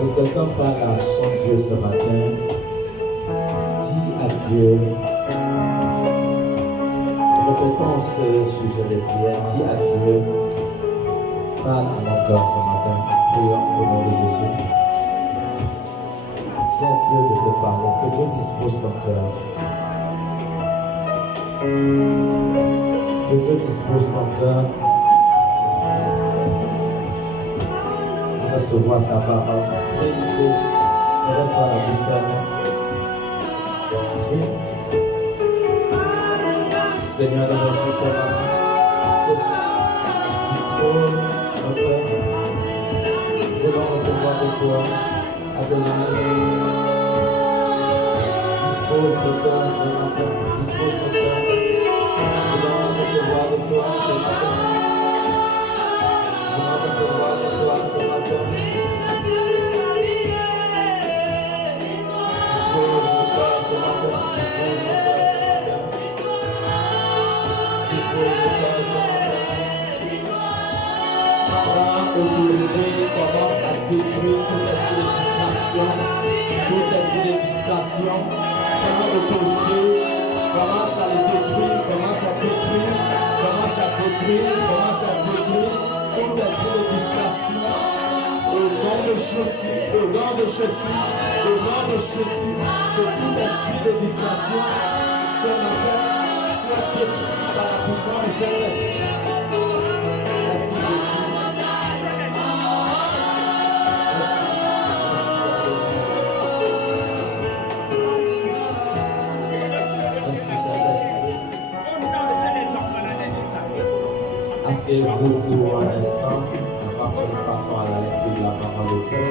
Et quelqu'un parle à son Dieu ce matin. Dis à Dieu. Répétons ce sujet de prière. Dis à Dieu. Parle à mon cœur ce matin. Prions au nom de Jésus. Dis à Dieu de te parler. Que Dieu dispose ton cœur. Que Dieu dispose ton cœur. Recevoir sa parole. Méditer. Ne reste pas la bouche fermée. Seigneur, nous merci ce matin. Dispose notre cœur. Nous voulons recevoir de toi. Adonai. Dispose de cœur ce matin. Dispose de cœur. Nous voulons recevoir de toi ce matin. Nous voulons recevoir de toi ce matin. Dispose de cœur ce matin. Dispose de cœur ce matin. Prends autorité, commence à détruire tout esprit de distraction. Tout esprit de distraction. Prends autorité, commence à le détruire, commence à détruire, commence à détruire, commence à détruire. Tout esprit de distraction. Au nom de Jésus, au nom de Jésus, au nom de Jésus, que tout esprit de distraction ce matin soit détruit par la puissance du Saint-Esprit. Merci Jésus. Merci Saint-Esprit. Asseyez-vous pour un instant. Nous passons à la lecture de la parole de Dieu.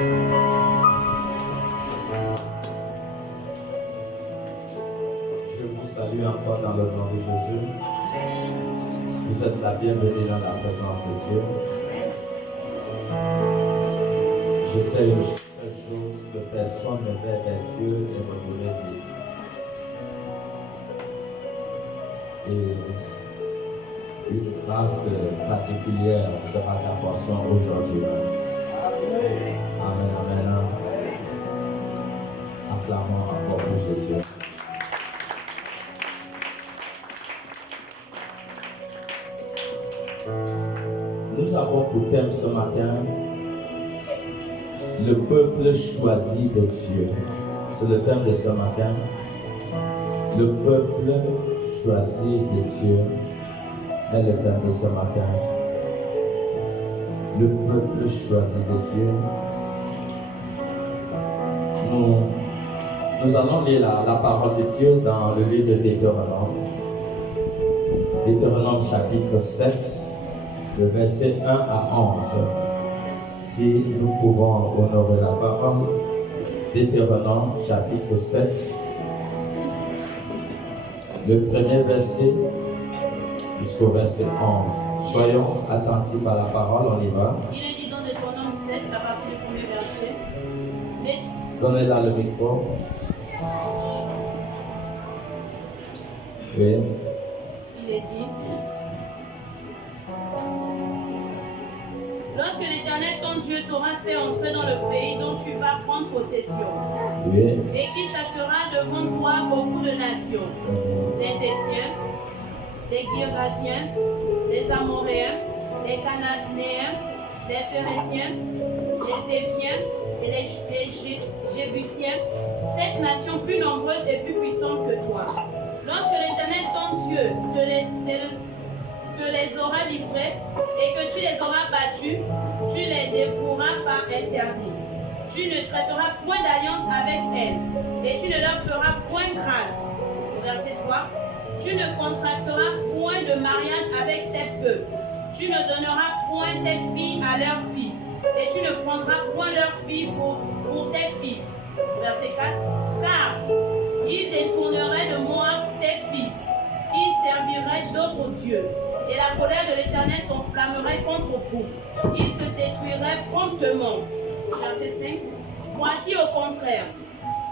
Je vous salue encore dans le nom de Jésus. Vous êtes la bienvenue dans la présence de Dieu. Je sais une seule chose, que personne ne va vers Dieu et me donner vite. Et une grâce particulière sera ta portion aujourd'hui. Amen, amen. Acclamons encore pour Jésus. Nous avons pour thème ce matin le peuple choisi de Dieu. C'est le thème de ce matin. Le peuple choisi de Dieu est le thème de ce matin. Le peuple choisi de Dieu. Nous allons lire la parole de Dieu dans le livre de Deutéronome. Deutéronome chapitre 7, le verset 1 à 11. Si nous pouvons honorer la parole. Deutéronome chapitre 7, le premier verset jusqu'au verset 11. Soyons attentifs à la parole, on y va. Il est dit dans Deutéronome 7, à partir du premier verset. Donnez-la le micro. Oui. Il est dit. Lorsque l'Éternel ton Dieu t'aura fait entrer dans le pays dont tu vas prendre possession, Oui. et qui chassera devant toi beaucoup de nations, les Hétiens, les Girgasiens, les Amoréens, les Cananéens, les Phéréziens, les Éviens et les Jébusiens, 7 nations plus nombreuses et plus puissantes que toi. Lorsque l'Éternel ton Dieu te les aura livrés et que tu les auras battus, tu les dévoueras par interdit. Tu ne traiteras point d'alliance avec elles et tu ne leur feras point grâce. Verset 3. Tu ne contracteras point de mariage avec ces peuples. Tu ne donneras point tes filles à leurs fils et tu ne prendras point leurs filles pour tes fils. Verset 4. Car ils détourneraient de moi tes fils, qui serviraient d'autres dieux. Et la colère de l'Éternel s'enflammerait contre vous. Il te détruirait promptement. Verset 5. Voici au contraire,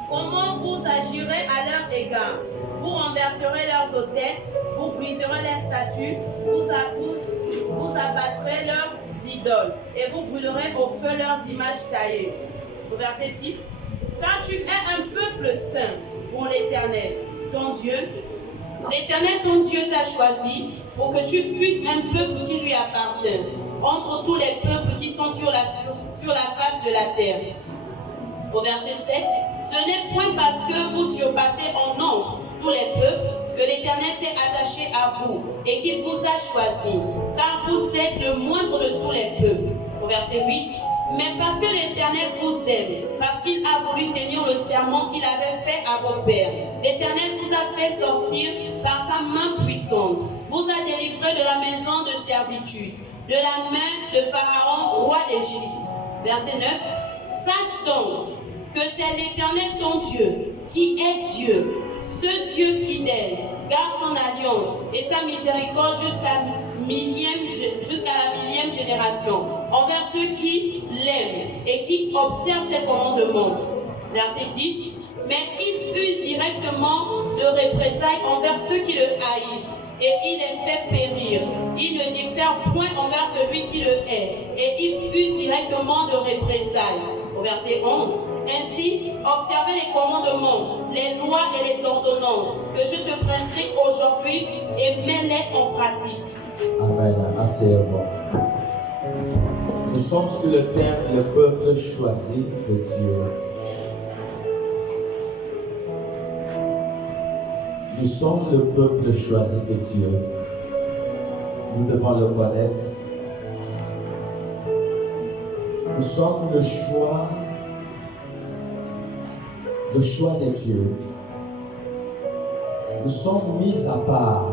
comment vous agirez à leur égard. Vous renverserez leurs autels, vous briserez les statues, vous abattrez leurs idoles, et vous brûlerez au feu leurs images taillées. Au verset 6. Car tu es un peuple saint pour l'Éternel, ton Dieu. L'Éternel, ton Dieu, t'a choisi pour que tu fusses un peuple qui lui appartient, entre tous les peuples qui sont sur la face de la terre. Au verset 7. Ce n'est point parce que vous surpassez en nombre tous les peuples que l'Éternel s'est attaché à vous et qu'il vous a choisi, car vous êtes le moindre de tous les peuples. Au verset 8. Mais parce que l'Éternel vous aime, parce qu'il a voulu tenir le serment qu'il avait fait à vos pères, l'Éternel vous a fait sortir par sa main puissante, vous a délivré de la maison de servitude, de la main de Pharaon, roi d'Égypte. Verset 9. Sache donc que c'est l'Éternel ton Dieu qui est Dieu, ce Dieu fidèle, garde son alliance et sa miséricorde jusqu'à la millième génération, envers ceux qui l'aiment et qui observent ses commandements. Verset 10. Mais il use directement de représailles envers ceux qui le haïssent, et il les fait périr. Il ne diffère point envers celui qui le hait, et il use directement de représailles. Au verset 11. Ainsi, observez les commandements, les lois et les ordonnances que je te prescris aujourd'hui et mets-les en pratique. Amen. Assez bon. Nous sommes sur le thème le peuple choisi de Dieu. Nous sommes le peuple choisi de Dieu. Nous devons le connaître. Nous sommes le choix de Dieu. Nous sommes mis à part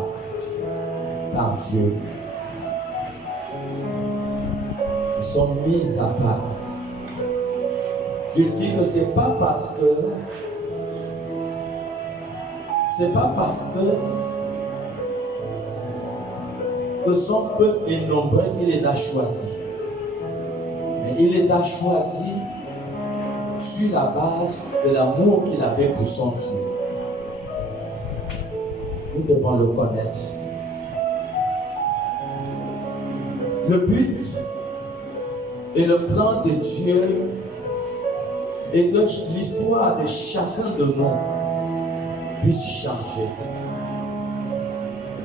par Dieu. Nous sommes mis à part. Dieu dit que c'est pas parce que son peuple est nombreux qu'il les a choisis. Mais il les a choisis sur la base de l'amour qu'il avait pour son Dieu. Nous devons le connaître. Le but et le plan de Dieu est que l'histoire de chacun de nous puisse changer.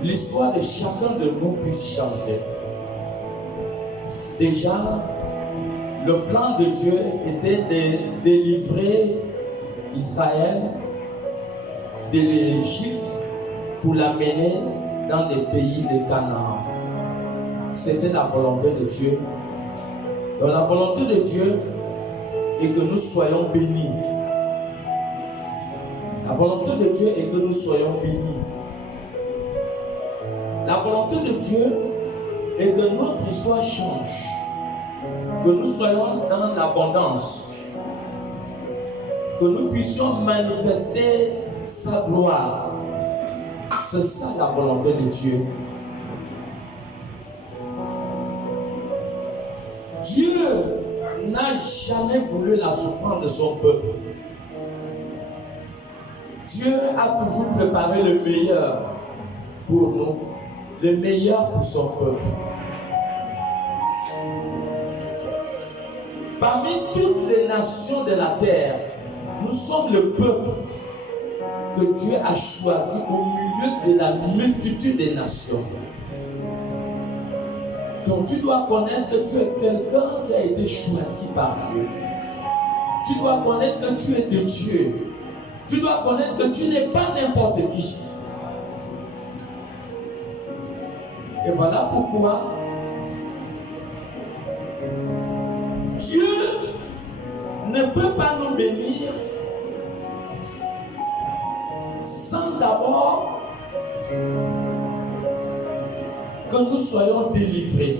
L'histoire de chacun de nous puisse changer. Déjà, le plan de Dieu était de délivrer Israël de l'Égypte pour l'amener dans les pays de Canaan. C'était la volonté de Dieu. Donc la volonté de Dieu est que nous soyons bénis. La volonté de Dieu est que nous soyons bénis. La volonté de Dieu est que notre histoire change. Que nous soyons dans l'abondance. Que nous puissions manifester sa gloire. C'est ça la volonté de Dieu. Dieu n'a jamais voulu la souffrance de son peuple. Dieu a toujours préparé le meilleur pour nous, le meilleur pour son peuple. Parmi toutes les nations de la terre, nous sommes le peuple que Dieu a choisi au milieu de la multitude des nations. Donc tu dois connaître que tu es quelqu'un qui a été choisi par Dieu. Tu dois connaître que tu es de Dieu. Tu dois connaître que tu n'es pas n'importe qui. Et voilà pourquoi Dieu ne peut pas nous bénir sans d'abord que nous soyons délivrés.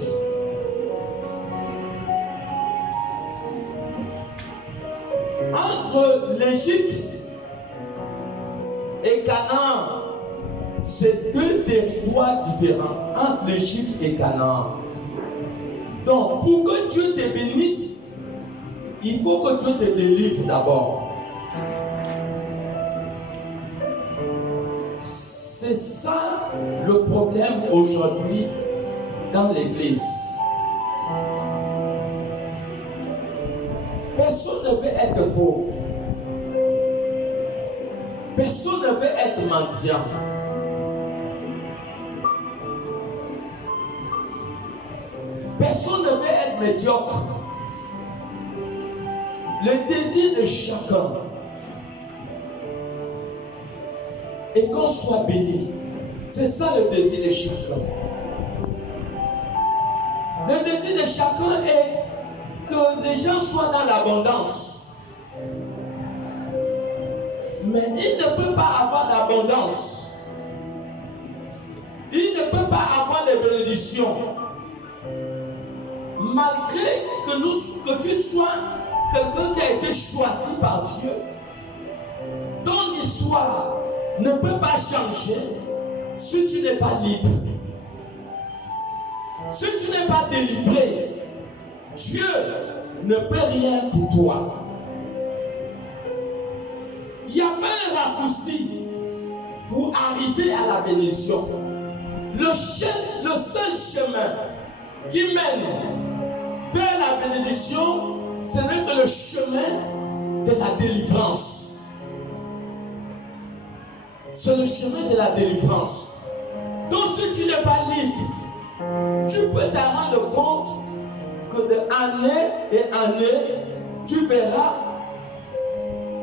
Entre l'Égypte et Canaan, c'est deux territoires différents, entre l'Égypte et Canaan. Donc, pour que Dieu te bénisse, il faut que Dieu te délivre d'abord. C'est ça le problème aujourd'hui dans l'Église. Personne ne veut être pauvre. Personne ne veut être mendiant. Personne ne veut être médiocre. Le désir de chacun est qu'on soit béni. C'est ça le désir de chacun. Le désir de chacun est que les gens soient dans l'abondance. Mais il ne peut pas avoir d'abondance. Il ne peut pas avoir de bénédiction. Malgré que tu sois quelqu'un qui a été choisi par Dieu, ton histoire ne peut pas changer si tu n'es pas libre. Si tu n'es pas délivré, Dieu ne peut rien pour toi. Il n'y a pas un raccourci pour arriver à la bénédiction. Le seul chemin qui mène vers la bénédiction, ce n'est que le chemin de la délivrance. C'est le chemin de la délivrance. Donc si tu n'es pas libre, tu peux te rendre compte que d'année et année, tu verras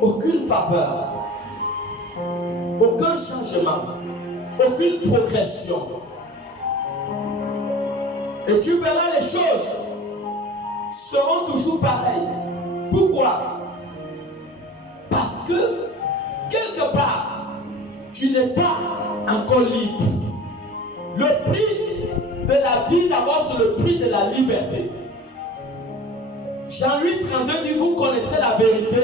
aucune faveur, aucun changement, aucune progression. Et tu verras les choses seront toujours pareilles. Pourquoi? Parce que quelque part, tu n'es pas encore libre. Le prix de la vie, d'abord, c'est le prix de la liberté. Jean 8, 32 dit, vous connaîtrez la vérité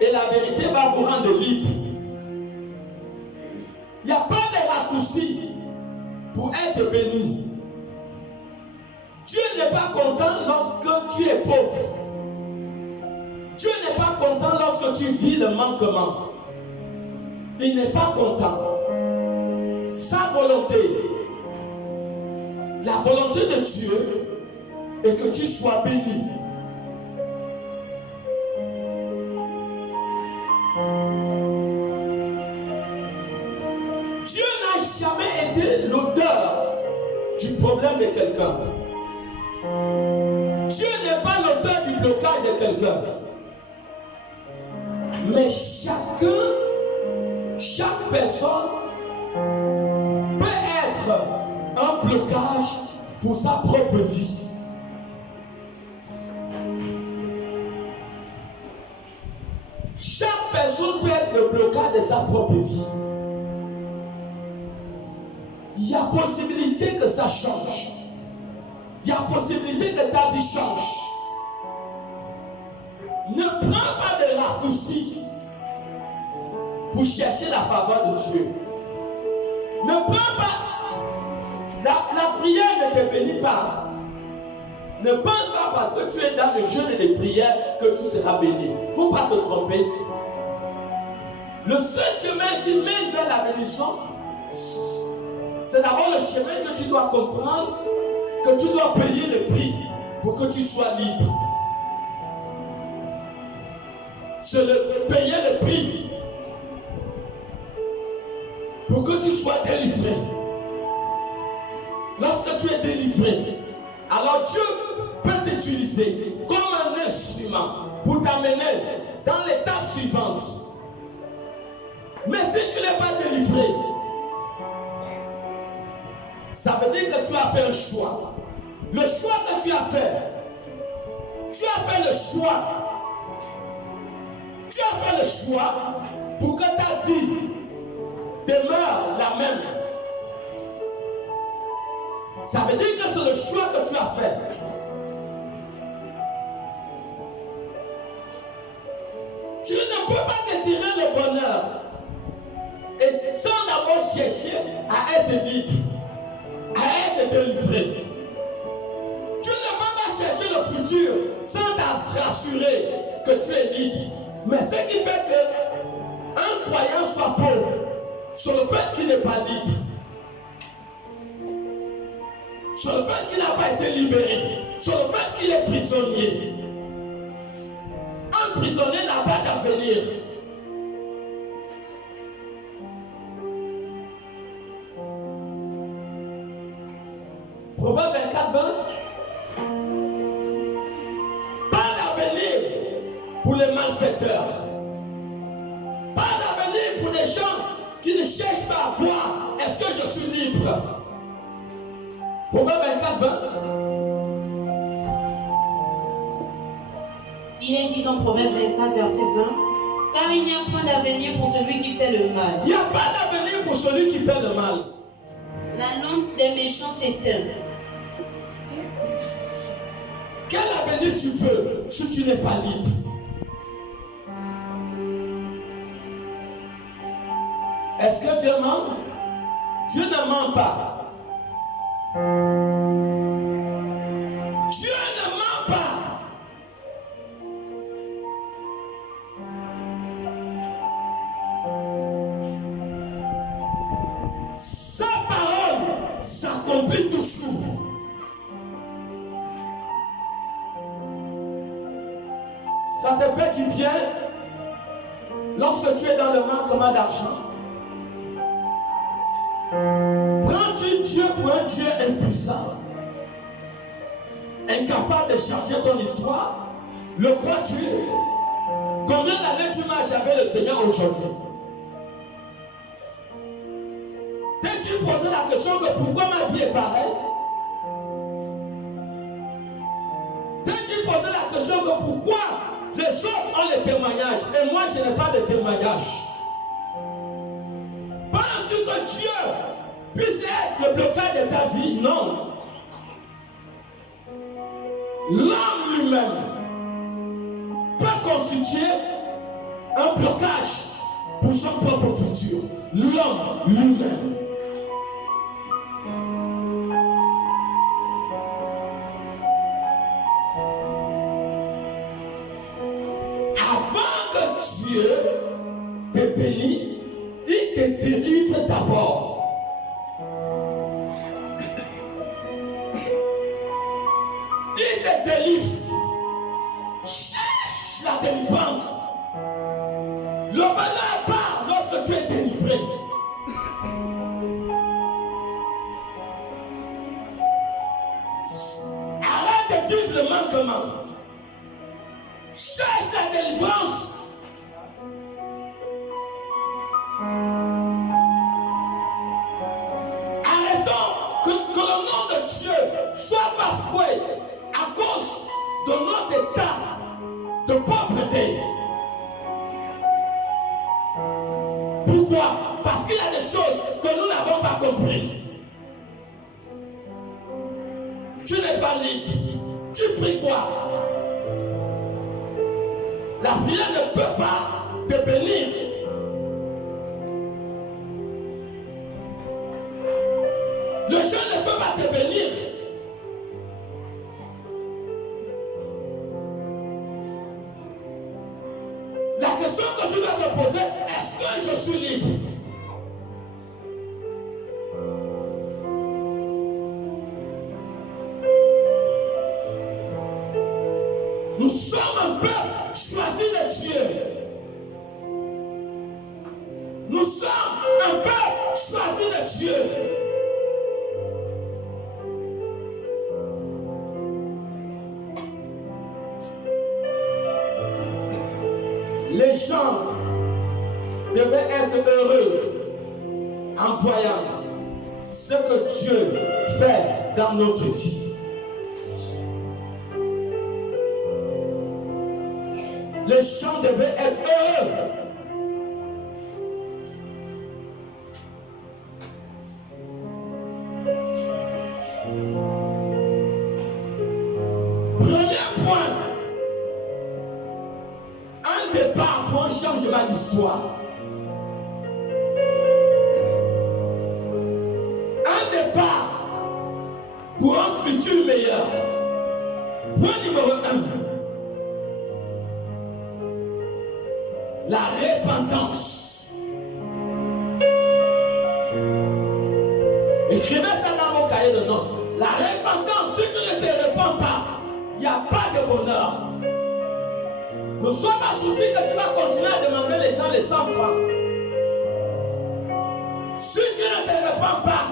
et la vérité va vous rendre libre. Il n'y a pas de raccourci pour être béni. Dieu n'est pas content lorsque tu es pauvre. Dieu n'est pas content lorsque tu vis le manquement. Il n'est pas content. Sa volonté, la volonté de Dieu est que tu sois béni. Dieu n'a jamais été l'auteur du problème de quelqu'un. Dieu n'est pas l'auteur du blocage de quelqu'un. Mais chaque personne peut être un blocage pour sa propre vie. Chaque personne peut être le blocage de sa propre vie. Il y a possibilité que ça change. Il y a possibilité que ta vie change. Ne prends pas de raccourcis pour chercher la faveur de Dieu. Ne prends pas. La prière ne te bénit pas. Ne pense pas parce que tu es dans le jeûne et les prières que tu seras béni. Il ne faut pas te tromper. Le seul chemin qui mène vers la bénédiction, c'est d'abord le chemin que tu dois comprendre, que tu dois payer le prix pour que tu sois libre. C'est payer le prix pour que tu sois délivré. Lorsque tu es délivré, alors Dieu peut t'utiliser comme un instrument pour t'amener dans l'étape suivante. Mais si tu n'es pas délivré, ça veut dire que tu as fait un choix. Le choix que tu as fait le choix. Tu as fait le choix pour que ta vie demeure la même. Ça veut dire que c'est le choix que tu as fait. Tu ne peux pas désirer le bonheur et sans d'abord chercher à être libre, à être délivré. Tu ne peux pas chercher le futur sans te rassurer que tu es libre. Mais ce qui fait qu'un croyant soit pauvre, c'est le fait qu'il n'est pas libre. Sur le fait qu'il n'a pas été libéré, sur le fait qu'il est prisonnier. prisonnier n'a pas d'avenir. Proverbe 24, 20. Pas d'avenir pour les malfaiteurs. Pas d'avenir pour les gens qui ne cherchent pas à voir est-ce que je suis libre. Proverbe 24, 20. Il est dit dans Proverbe 24, verset 20, car il n'y a point d'avenir pour celui qui fait le mal. Il n'y a pas d'avenir pour celui qui fait le mal. La lampe des méchants s'éteint. Quel avenir tu veux si tu n'es pas libre? Est-ce que Dieu ment? Dieu ne ment pas. Dieu ne ment pas. Sa parole s'accomplit toujours. Ça te fait du bien lorsque tu es dans le manquement d'argent. Prends-tu Dieu pour un Dieu impuissant, incapable de changer ton histoire? Le crois-tu? Combien d'années tu marches avec le Seigneur aujourd'hui? T'es-tu posé la question que pourquoi ma vie est pareille? T'es-tu posé la question que pourquoi les autres ont les témoignages et moi je n'ai pas de témoignage? Penses-tu que Dieu puisse être le blocage de ta vie? Non. L'homme lui-même peut constituer un blocage pour son propre futur. L'homme lui-même. Avant que Dieu te bénisse, il te délivre d'abord. Il te délivre. Cherche la délivrance. Le bonheur part lorsque tu es délivré. Arrête de vivre le manquement. Cherche la délivrance. Arrêtons que le nom de Dieu soit bafoué à cause de notre état de pauvreté. Pourquoi? Parce qu'il y a des choses que nous n'avons pas comprises. Tu n'es pas libre. Tu pries quoi? La prière ne peut pas te bénir. Le jeûne ne peut pas te bénir. La question que tu dois te poser, est-ce que je suis libre? Nous sommes un peuple choisi de Dieu. Nous sommes un peuple choisi de Dieu. Les gens devaient être heureux en voyant ce que Dieu fait dans notre vie. Les gens devaient être heureux. Premier point, un départ pour un changement d'histoire. Un départ pour un futur meilleur. Point numéro 1. La repentance. Écrivez ça dans vos cahiers de notes. La repentance, si tu ne te repens pas, il n'y a pas de bonheur. Ne sois pas surpris que tu vas continuer à demander les gens les 100 francs. Si tu ne te répands pas,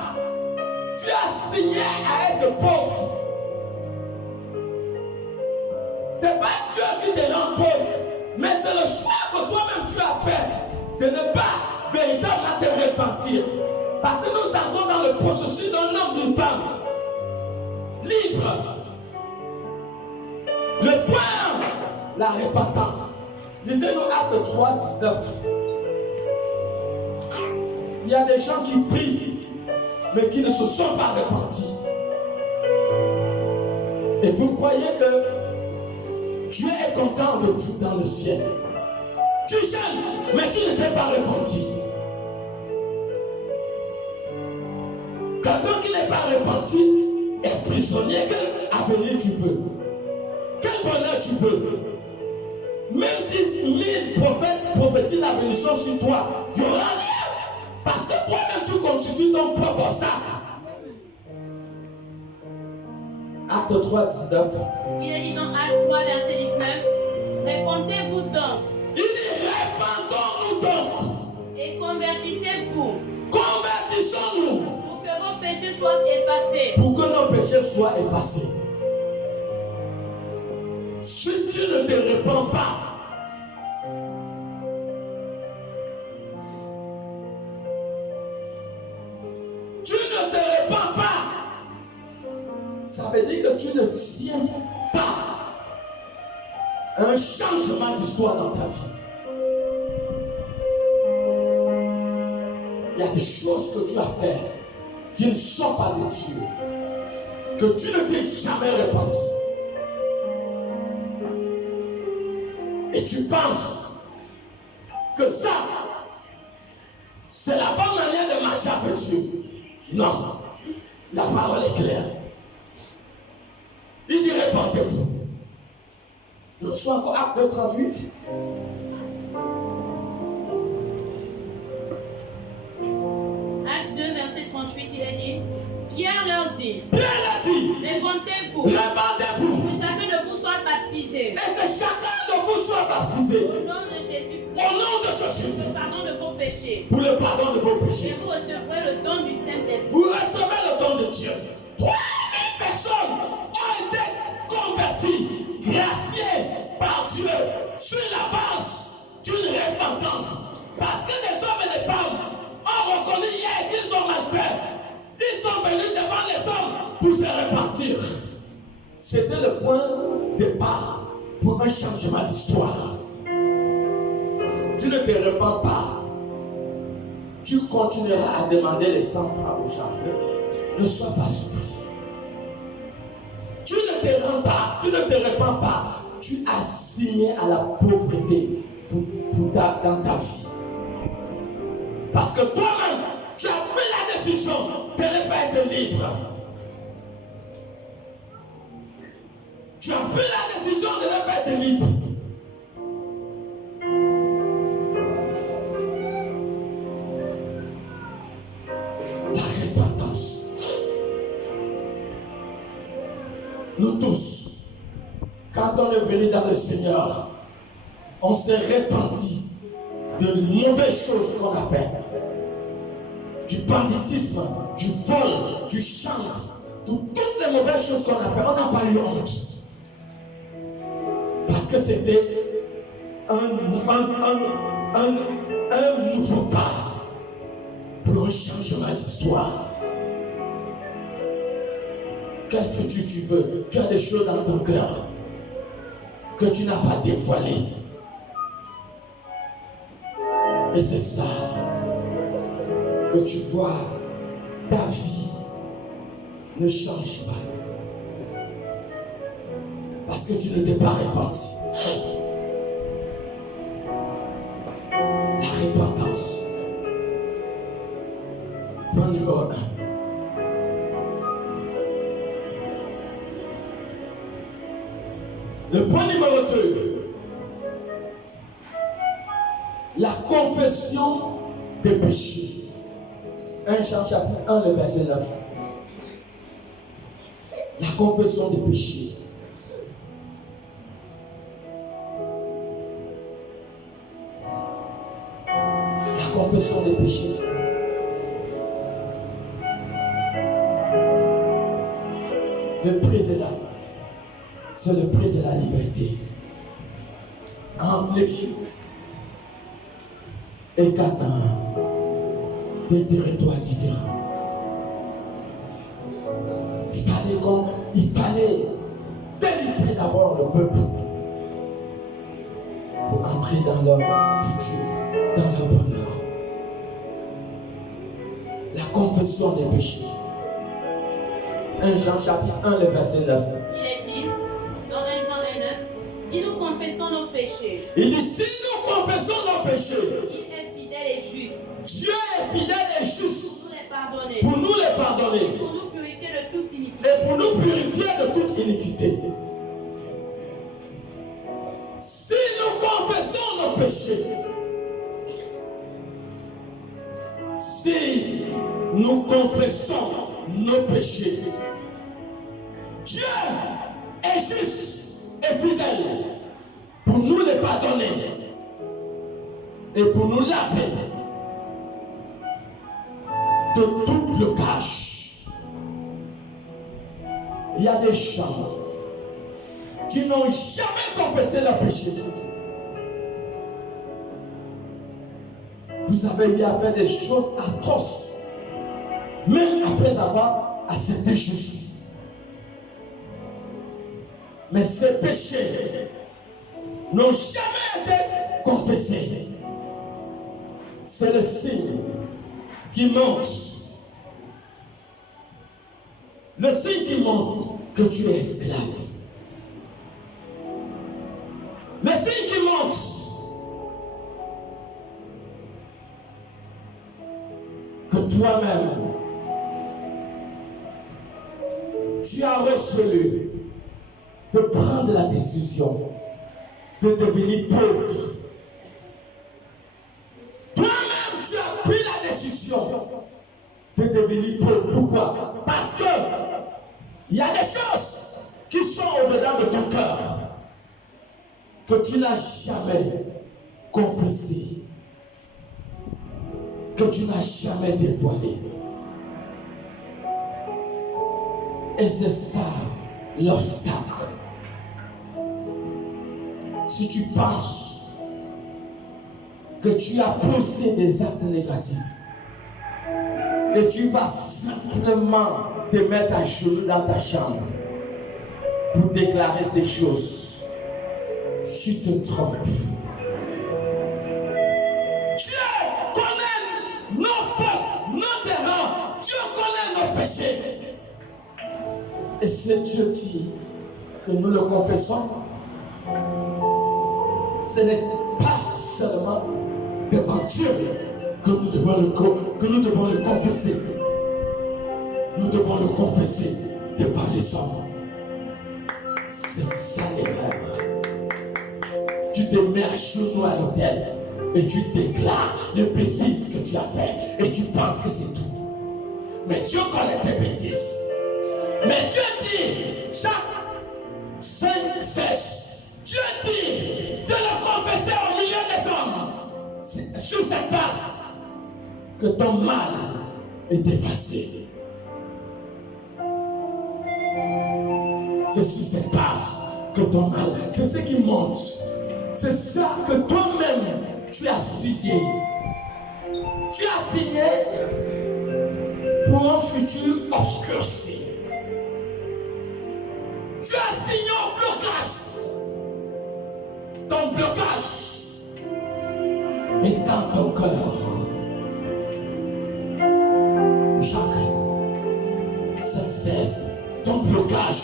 tu as signé à être pauvre. C'est pas Dieu qui te rend pauvre, mais c'est le choix que toi-même tu as fait de ne pas véritablement te repentir. Parce que nous entrons dans le processus d'un homme, d'une femme libre. Le point, la repentance. Lisez-nous Actes 3, 19. Il y a des gens qui prient, mais qui ne se sont pas repentis. Et vous croyez que Dieu est content de vous dans le ciel. Tu jeûnes, mais tu ne t'es pas repenti. Quelqu'un qui n'est pas repenti est prisonnier. Quel avenir tu veux? Quel bonheur tu veux? Même si 1000 prophètes prophétisent la bénédiction sur toi, il n'y aura rien. Parce que toi-même tu constitues ton propre obstacle. Acte 3, 19. Il est dit dans Acte 3, verset 19. Répentez-vous donc. Il dit répandons-nous donc. Et convertissez-vous. Convertissons-nous. Pour que vos péchés soient effacés. Pour que nos péchés soient effacés. Si tu ne te répands pas, tu ne te répands pas, ça veut dire que tu ne tiens pas un changement d'histoire dans ta vie. Il y a des choses que tu as faites qui ne sont pas de Dieu, que tu ne t'es jamais repenti. Et tu penses que ça, c'est la bonne manière de marcher avec Dieu. Non, la parole est claire. Il dit répentez-vous. Je reçois encore Acte 38. Acte 2, verset 38, il est dit. Pierre leur dit. Pierre leur dit. Répentez-vous. Répentez-vous. Que chacun de vous soit baptisé. Et que chacun de vous soit baptisé. Au nom de Jésus-Christ. Au nom de Jésus. Pour le pardon de vos péchés. Pour le pardon de vos Et péchés. vous recevrez le don du Saint-Esprit. Vous recevez le don de Dieu. 3000 personnes ont été converties, graciées par Dieu sur la base d'une repentance. Parce que des hommes et des femmes ont reconnu hier qu'ils ont mal fait. Ils sont venus devant les hommes pour se repentir. C'était le point de départ pour un changement d'histoire. Tu ne te repens pas. Tu continueras à demander les 100 francs aux gens. Ne sois pas surpris. Tu ne te rends pas, tu ne te repens pas. Tu as signé à la pauvreté dans ta vie. Parce que toi-même, tu as pris la décision de ne pas être libre. Tu as pris la décision de ne pas être libre. La repentance. Nous tous, quand on est venu dans le Seigneur, on s'est repenti de mauvaises choses qu'on a fait. Du banditisme, du vol, du chant, toutes les mauvaises choses qu'on a fait, on n'a pas eu honte. Parce que c'était un nouveau pas pour un changement d'histoire. Quel futur tu veux? Tu as des choses dans ton cœur que tu n'as pas dévoilées. Et c'est ça que tu vois, ta vie ne change pas. Parce que tu ne t'es pas repenti. La repentance. Point numéro 1. Le point numéro 2. La confession des péchés. 1 Jean chapitre 1, le verset 9. La confession des péchés. confession des péchés. Le prix de l'âme, c'est le prix de la liberté. Entre l'Égypte et Canaan, des territoires différents. Il fallait délivrer d'abord le peuple pour entrer dans leur futur, dans leur bonheur. La confession des péchés. 1 Jean chapitre 1, le verset 9. Il est dit, dans 1 Jean 1:9, si nous confessons nos péchés, Il dit, si nous confessons nos péchés, il est fidèle et juste Dieu est fidèle et juste pour nous les pardonner, pour nous les pardonner pour nous purifier de toute iniquité. et pour nous purifier de toute iniquité. Si nous confessons nos péchés, si nous confessons nos péchés, Dieu est juste et fidèle pour nous les pardonner et pour nous laver de tout blocage. Il y a des gens qui n'ont jamais confessé leur péché. Vous avez eu à faire des choses atroces, même après avoir accepté Jésus. Mais ces péchés n'ont jamais été confessés. C'est le signe qui montre. Le signe qui montre que tu es esclave. Le signe qui montre que toi-même, tu as reçu de prendre la décision de devenir pauvre. Toi-même, tu as pris la décision de devenir pauvre. Pourquoi? Parce que il y a des choses qui sont au-dedans de ton cœur que tu n'as jamais confessé, que tu n'as jamais dévoilé. Et c'est ça l'obstacle. Si tu penses que tu as posé des actes négatifs et tu vas simplement te mettre à genoux dans ta chambre pour déclarer ces choses, tu te trompes. Dieu connaît nos fautes, nos erreurs. Dieu connaît nos péchés. Et si Dieu dit que nous le confessons, ce n'est pas seulement devant Dieu que nous devons le confesser. Nous devons le confesser devant les hommes. C'est ça l'erreur. Tu te mets à genoux à l'autel et tu déclares les bêtises que tu as faites et tu penses que c'est tout. Mais Dieu connaît tes bêtises. Mais Dieu dit, Jacques 5:16, Dieu dit de le confesser au milieu des hommes. Sur cette base, que ton mal est effacé. C'est sur cette base que ton mal, c'est ce qui monte. C'est ça que toi-même, tu as signé. Tu as signé pour un futur obscurci. Tu as signé au blocage. Ton blocage est dans ton cœur. Jacques 5:16, ton blocage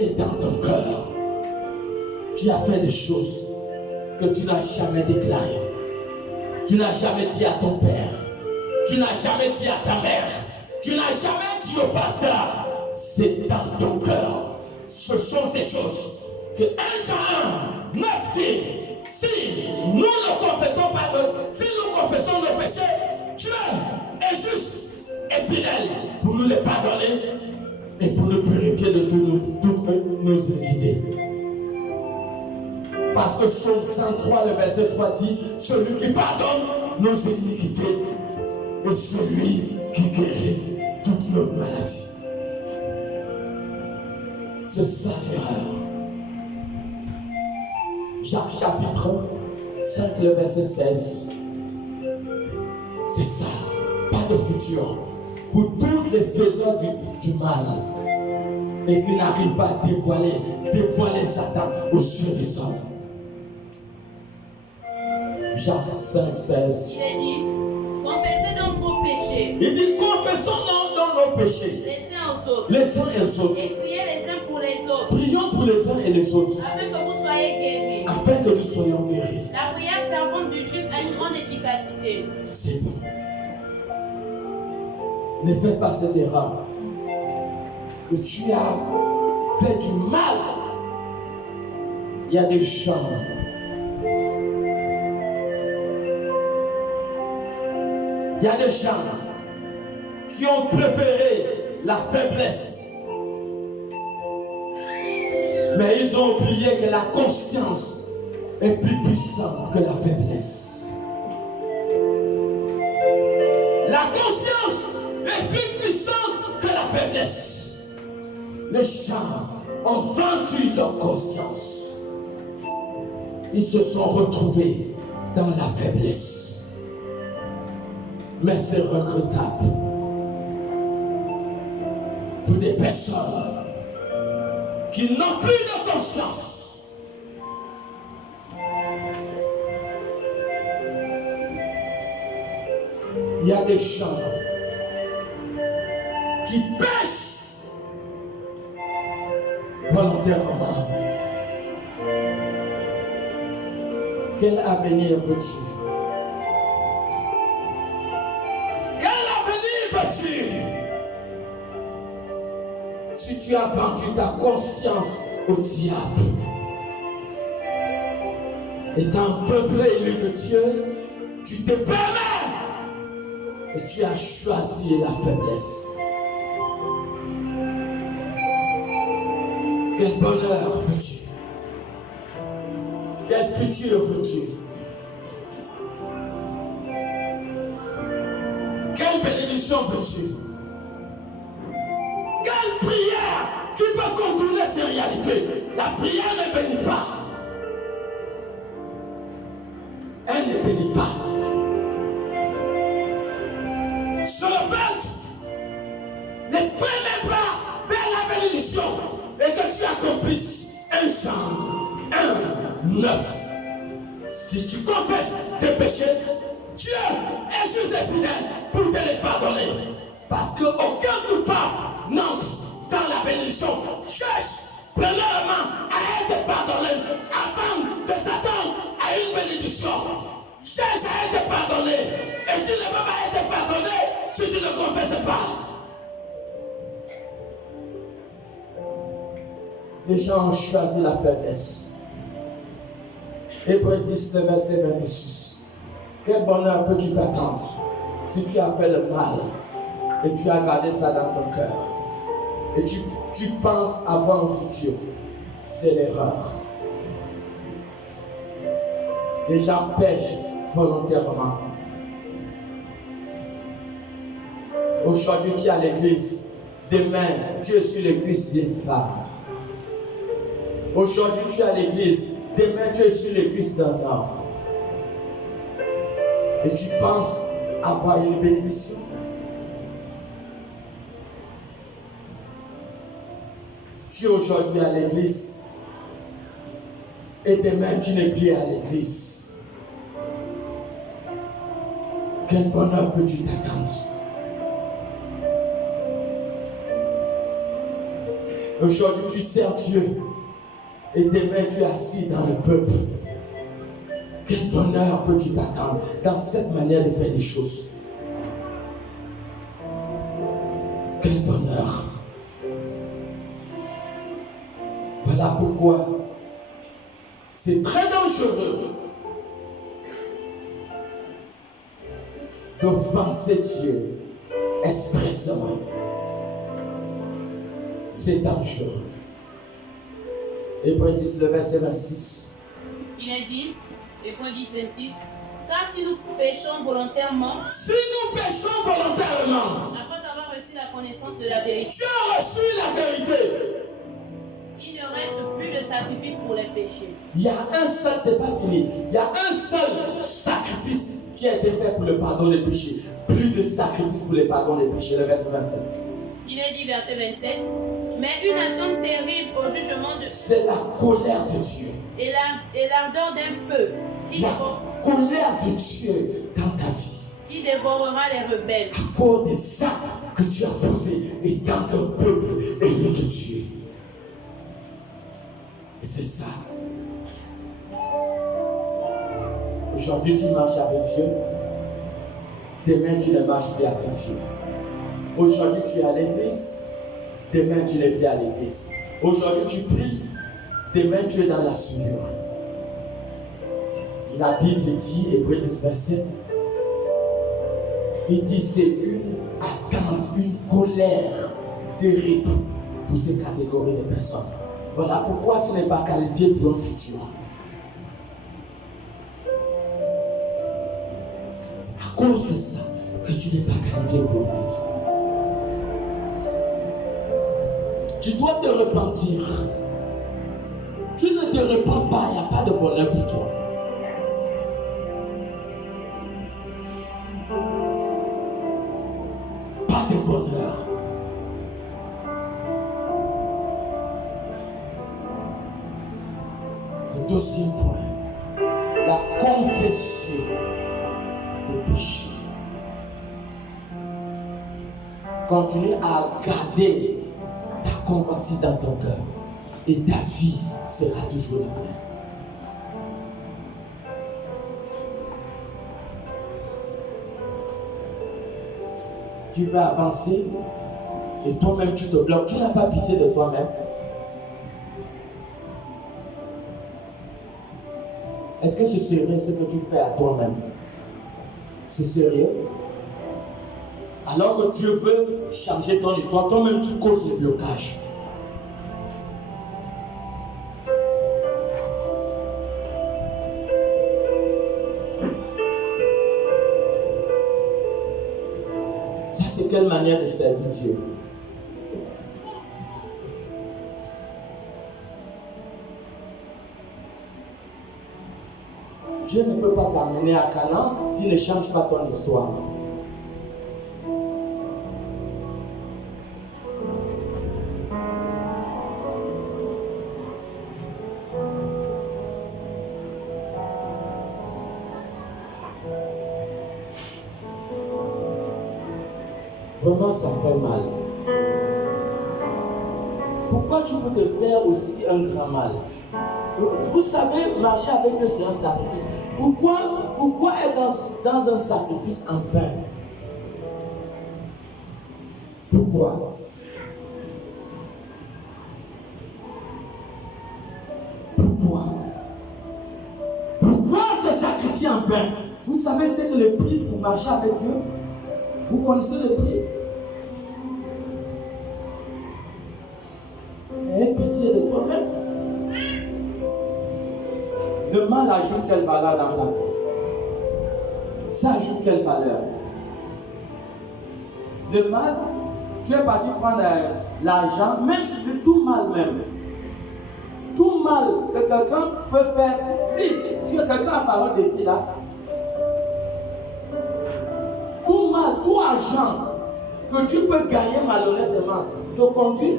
est dans ton cœur. Tu as fait des choses que tu n'as jamais déclarées. Tu n'as jamais dit à ton père. Tu n'as jamais dit à ta mère. Tu n'as jamais dit au pasteur. C'est dans ton cœur. Ce sont ces choses que 1 Jean 1:9 dit. Si nous ne confessons pas, si nous confessons nos péchés, Dieu est juste et fidèle pour nous les pardonner et pour nous purifier de toutes nos iniquités. Parce que Psaume 103, le verset 3 dit, celui qui pardonne nos iniquités et celui qui guérit toutes nos maladies. C'est ça l'erreur. Jacques chapitre 5, le verset 16. C'est ça. Pas de futur. Pour tous les faiseurs du mal. Et qui n'arrivent pas à dévoiler Satan aux yeux des hommes. Jacques 5, 16. Il est dit, confessez donc vos péchés. Il dit, confessons dans nos péchés. Les uns aux autres. Les uns et les autres. Et priez les uns pour les autres. Prions pour les uns et les autres. Afin que vous soyez guéris. Afin que nous soyons guéris. La prière fervente du juste a une grande efficacité. C'est bon. Ne fais pas cette erreur. Que tu as fait du mal. Il y a des gens. Il y a des gens qui ont préféré la faiblesse. Mais ils ont oublié que la conscience est plus puissante que la faiblesse. La conscience est plus puissante que la faiblesse. Les gens ont vendu leur conscience. Ils se sont retrouvés dans la faiblesse. Mais c'est regrettable pour des personnes qui n'ont plus de conscience. Il y a des gens qui pêchent volontairement. Quel avenir veux-tu? Si tu as vendu ta conscience au diable, étant un peuple élu de Dieu, tu te permets et tu as choisi la faiblesse. Quel bonheur veux-tu? Quel futur veux-tu? Quelle bénédiction veux-tu? Quelle prière qui peut contourner ces réalités? La prière ne bénit pas. Elle ne bénit pas. Sur le fait, ne prenez pas vers la bénédiction et que tu accomplisses 1 Jean 1, 9. Si tu confesses tes péchés, Dieu est juste et fidèle pour te les pardonner. Parce qu'aucun coupable n'entre dans la bénédiction. Cherche premièrement à être pardonné avant de s'attendre à une bénédiction. Cherche à être pardonné. Et tu ne peux pas être pardonné si tu ne confesses pas. Les gens ont choisi la faiblesse. Hébreux 10, le verset 26. Quel bonheur peux-tu t'attendre si tu as fait le mal et tu as gardé ça dans ton cœur et tu penses avoir un futur? C'est l'erreur. Les gens pêchent volontairement. Aujourd'hui tu es à l'église, demain tu es sur les cuisses d'une femme. Aujourd'hui tu es à l'église, demain tu es sur les cuisses d'un homme. Et tu penses avoir une bénédiction. Tu es aujourd'hui à l'église et demain tu n'es plus à l'église. Quel bonheur peux-tu t'attendre? Aujourd'hui tu sers Dieu et demain tu es assis dans le peuple. Quel bonheur peux-tu t'attendre dans cette manière de faire des choses? Quel bonheur! Voilà pourquoi c'est très dangereux d'offenser Dieu expressément. C'est dangereux. Hébreux 10, le verset 26. Il est dit, Hébreux 10, 26, car si nous péchons volontairement, après avoir reçu la connaissance de la vérité, tu as reçu la vérité. Il ne reste plus de sacrifice pour les péchés. Il y a un seul, c'est pas fini. Il y a un seul sacrifice qui a été fait pour le pardon des péchés. Plus de sacrifice pour le pardon des péchés. Le verset 27. Il est dit, verset 27, mais une attente terrible au jugement de... C'est la colère de Dieu. Et l'ardeur d'un feu La colère de Dieu dans ta vie. qui dévorera les rebelles. À cause des actes que tu as posés et dans ton peuple aimé de Dieu. Et c'est ça. Aujourd'hui, tu marches avec Dieu. Demain, tu ne marches plus avec Dieu. Aujourd'hui, tu es à l'église. Demain, tu n'es plus à l'église. Aujourd'hui, tu pries. Demain, tu es dans la souillure. La Bible dit, Hébreux 10, 27, il dit c'est une attente, une colère de répit pour ces catégories de personnes. Voilà pourquoi tu n'es pas qualifié pour un futur. C'est à cause de ça que tu n'es pas qualifié pour un futur. Tu dois te repentir. Tu ne te repens pas, il n'y a pas de bonheur pour toi. Pas de bonheur. Le deuxième point, la confession des péchés. Continue à garder ta convoitise dans ton cœur et ta vie sera toujours la même. Tu vas avancer et toi-même tu te bloques. Tu n'as pas pitié de toi-même. Est-ce que c'est sérieux ce que tu fais à toi-même? C'est sérieux? Alors que Dieu veut changer ton histoire, toi-même tu causes le blocage. Ça, c'est quelle manière de servir Dieu? Dieu ne peut pas t'amener à Canaan s'il ne change pas ton histoire. Vraiment, ça fait mal. Pourquoi tu peux te faire aussi un grand mal? Vous savez, marcher avec Dieu, c'est un sacrifice. Pourquoi être dans un sacrifice en vain? Pourquoi? Pourquoi se sacrifier en vain? Vous savez ce que le prix pour marcher avec Dieu? Vous connaissez le prix? Aie pitié de toi-même. Le mal ajoute quelle valeur dans ta vie? Ça ajoute quelle valeur? Le mal, tu es parti prendre l'argent, même de tout mal même. Tout mal que quelqu'un peut faire. Tu es quelqu'un à parole de vie là. Tout mal, tout argent que tu peux gagner malhonnêtement te conduit.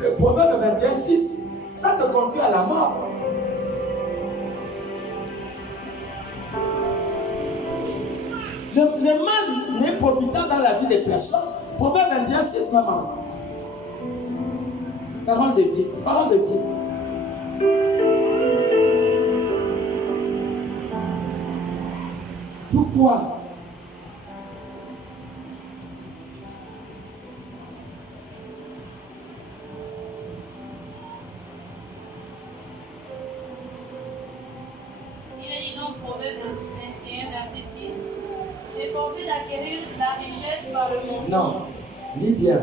Le Proverbe 21, 6, ça te conduit à la mort. Le mal n'est profitable dans la vie des personnes. Proverbe 21, 6, maman. Parole de vie. Parole de vie. Pourquoi? Il est dit donc Proverbe 21, verset 6. S'efforcer d'acquérir la richesse par le mensonge. Non. Lis bien.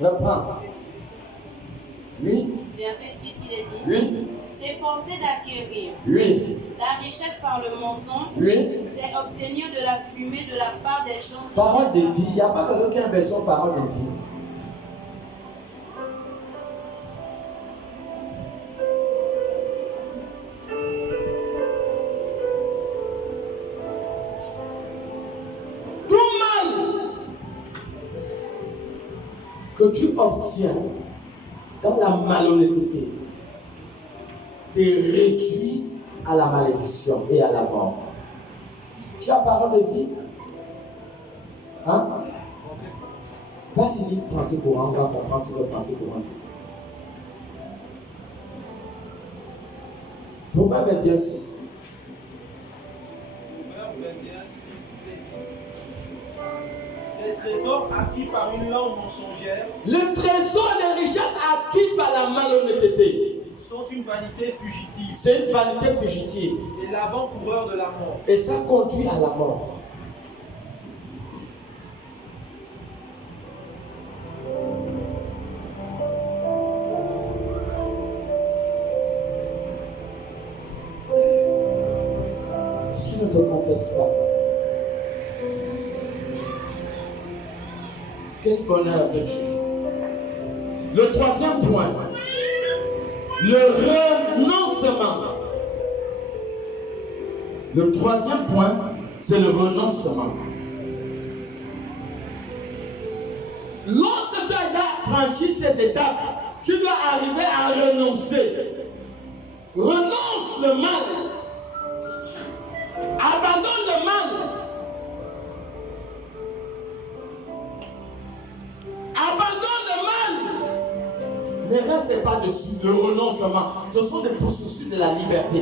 Reprends. Oui. Verset 6, il est dit. Oui. S'efforcer d'acquérir. Oui. La richesse par le mensonge, Oui. c'est obtenir de la fumée de la part des gens. Parole de vie. Il n'y a pas quelqu'un qui a une version parole de vie. Tout mal que tu obtiens dans la malhonnêteté te réduit à la malédiction et à la mort. Tu as parole de vie? Hein? Vas-y, dis pensée courante, on va comprendre ce que pensée courante. Proverbe 21, 6. Proverbe 21, 6 dit: les trésors acquis par une langue mensongère Le trésor des richesses acquis par la malhonnêteté, sont une vanité fugitive c'est une vanité fugitive. et l'avant-coureur de la mort. Et ça conduit à la mort. Si tu ne te confesses pas, quel bonheur veux-tu? Le troisième point, le renoncement. Le troisième point, c'est le renoncement. Lorsque tu as déjà franchi ces étapes, tu dois arriver à renoncer. Renonce le mal. Abandonne le mal. Abandonne le mal. Ne reste pas dessus. Le renoncement, ce sont des processus de la liberté.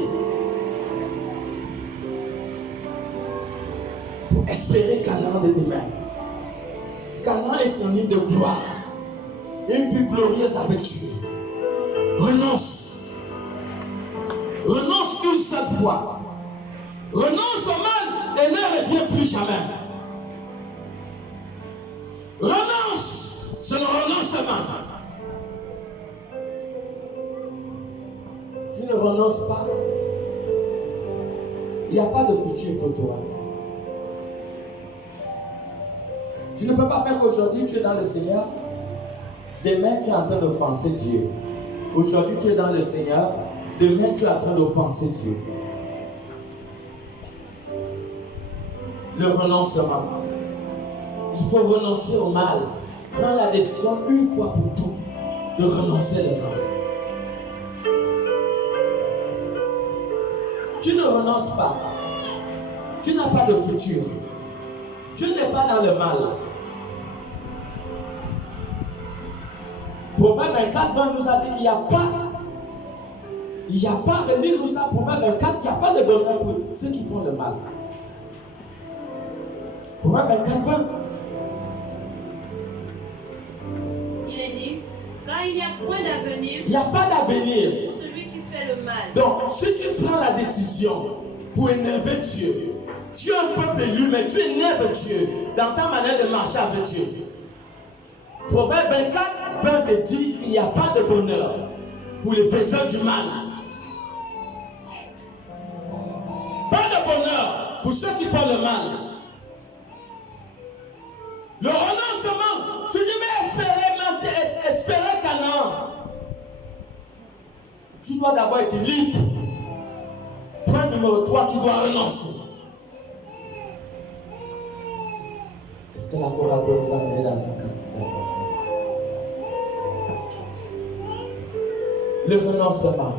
Pour espérer Canaan de demain. Canaan est son île de gloire. Une vie glorieuse avec Dieu. Renonce. Renonce une seule fois. Renonce au mal et ne reviens plus jamais. Renonce. C'est le renoncement. Tu ne renonces pas. Il n'y a pas de futur pour toi. Tu ne peux pas faire qu'aujourd'hui tu es dans le Seigneur. Demain tu es en train d'offenser Dieu. Aujourd'hui tu es dans le Seigneur. Demain tu es en train d'offenser Dieu. Le renoncement. Il faut renoncer au mal. Prends la décision une fois pour toutes de renoncer au mal. Tu ne renonces pas. Tu n'as pas de futur. Tu n'es pas dans le mal. Proverbe 24, 20 nous a dit qu'il n'y a pas, mais lui nous a Proverbe 24, il n'y a pas de bonheur pour ceux qui font le mal. Proverbe 24, 20. Il est dit, car il n'y a point d'avenir Il n'y a pas d'avenir. pour celui qui fait le mal. Donc, si tu prends la décision pour énerver Dieu, tu es un peuple élu, mais tu énerves Dieu dans ta manière de marcher avec Dieu. Proverbe 24, 20 te dit qu'il n'y a pas de bonheur pour les faiseurs du mal. Pas de bonheur pour ceux qui font le mal. Le renoncement, si tu veux espérer Canaan, tu dois d'abord être libre. Point numéro 3, tu dois renoncer. Est-ce que la parole peut nous amener dans un cantique? Le renoncement.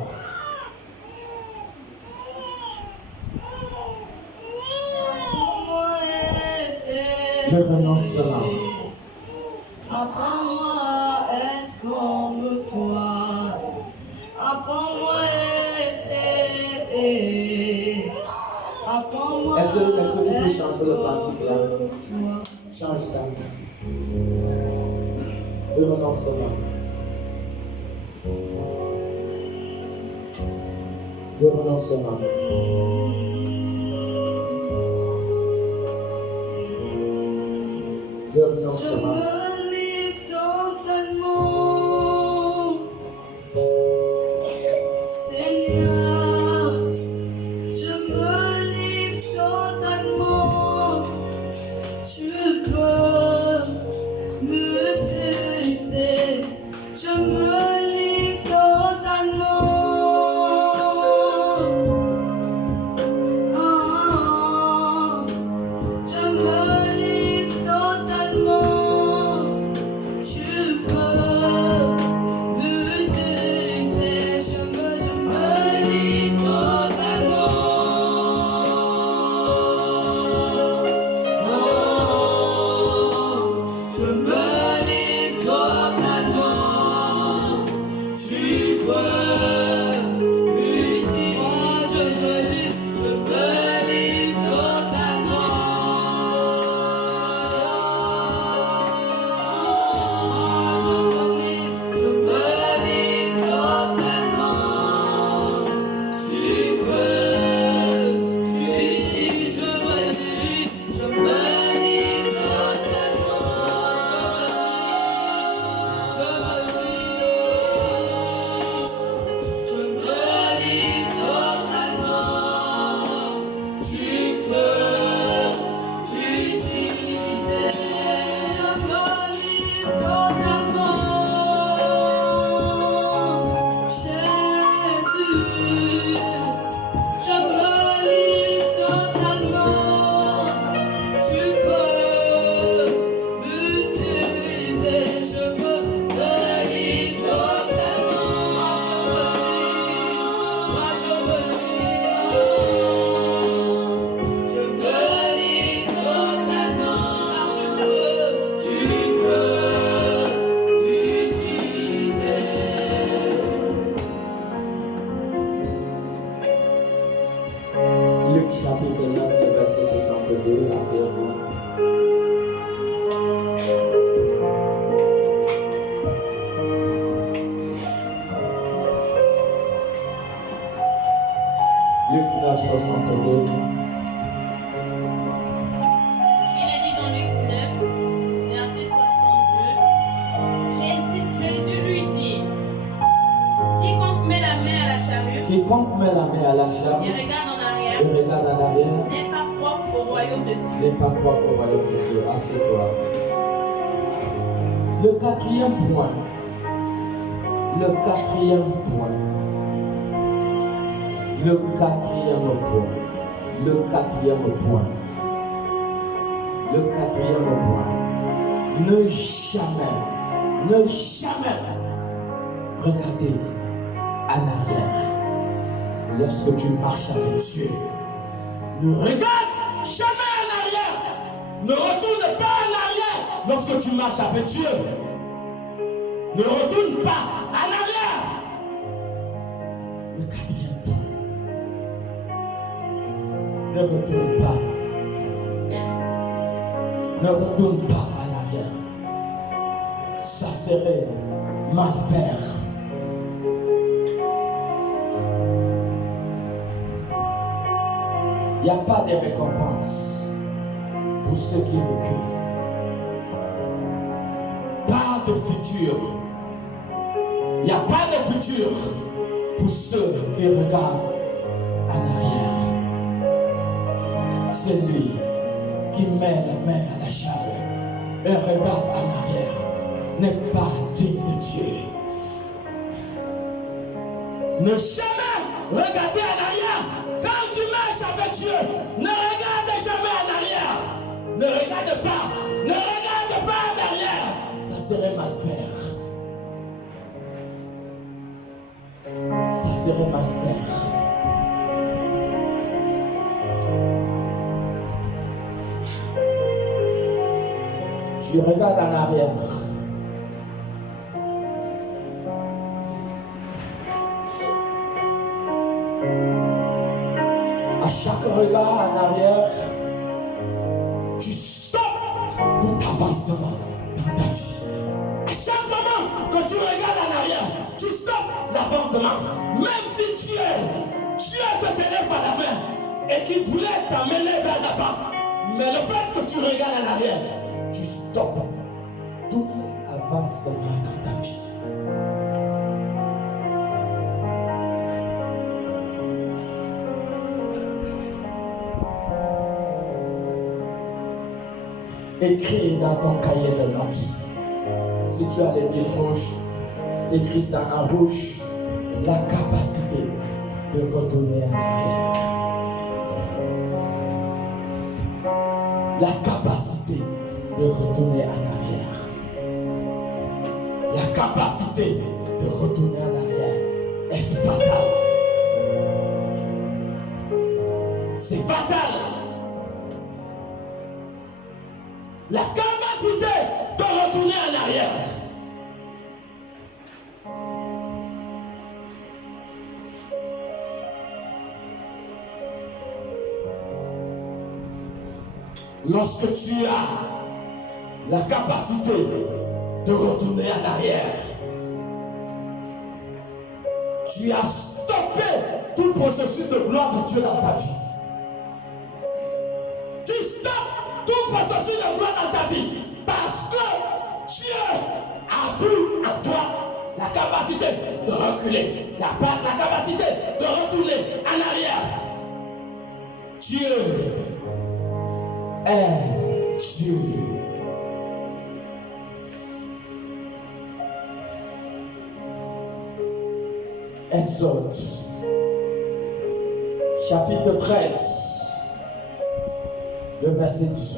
Le renoncement. Apprends-moi à être comme toi. Apprends-moi Apprends-moi Est-ce que tu peux changer le cantique là? Change ça. Le renoncement. Le renoncement. Le Je renoncement. me livre totalement. Seigneur. 62. Il est dit dans Luc 9, verset 62, Jésus lui dit, quiconque met la main à la charrue Quiconque met la main à la charrue et regarde en arrière et regarde en arrière n'est pas propre au royaume de Dieu. n'est pas propre au royaume de Dieu. Assieds-toi. Le quatrième point. Le quatrième point. Le quatrième point. Le quatrième point. Le quatrième point. Ne jamais regarder en arrière lorsque tu marches avec Dieu. Ne regarde jamais en arrière. Ne retourne pas en arrière lorsque tu marches avec Dieu. Ne retourne pas en arrière. Le quatrième point. Ne retourne pas. Ne retourne pas en arrière. Ça serait mal faire. Il n'y a pas de récompense pour ceux qui reculent. Pas de futur. Il n'y a pas de futur pour ceux qui regardent en arrière. Celui qui met la main à la charrue et regarde en arrière n'est pas digne de Dieu. Ne jamais regarder en arrière. Quand tu marches avec Dieu, ne regarde jamais en arrière. Ne regarde pas. Ne regarde pas en arrière. Ça serait mal faire. Ça serait mal faire. Tu regardes en arrière. À chaque regard en arrière, tu stoppes tout avancement dans ta vie. À chaque moment que tu regardes en arrière, tu stoppes l'avancement. Même si Dieu te tenait par la main et qu'il voulait t'amener vers l'avant. Mais le fait que tu regardes en arrière, tu stoppes tout avancement dans ta vie. Écris dans ton cahier de notes. Si tu as les billes rouges, écris ça en rouge. La capacité de retourner en arrière. La capacité de retourner en arrière. La capacité de retourner en arrière est fatale. C'est fatal. La capacité de retourner en arrière. Lorsque tu as la capacité de retourner en arrière, tu as stoppé tout processus de gloire de Dieu dans ta vie. Tu stoppes tout processus de gloire dans ta vie parce que Dieu a vu en toi la capacité de reculer, la capacité de retourner en arrière. Dieu est Dieu. Exode, chapitre 13, le verset 18.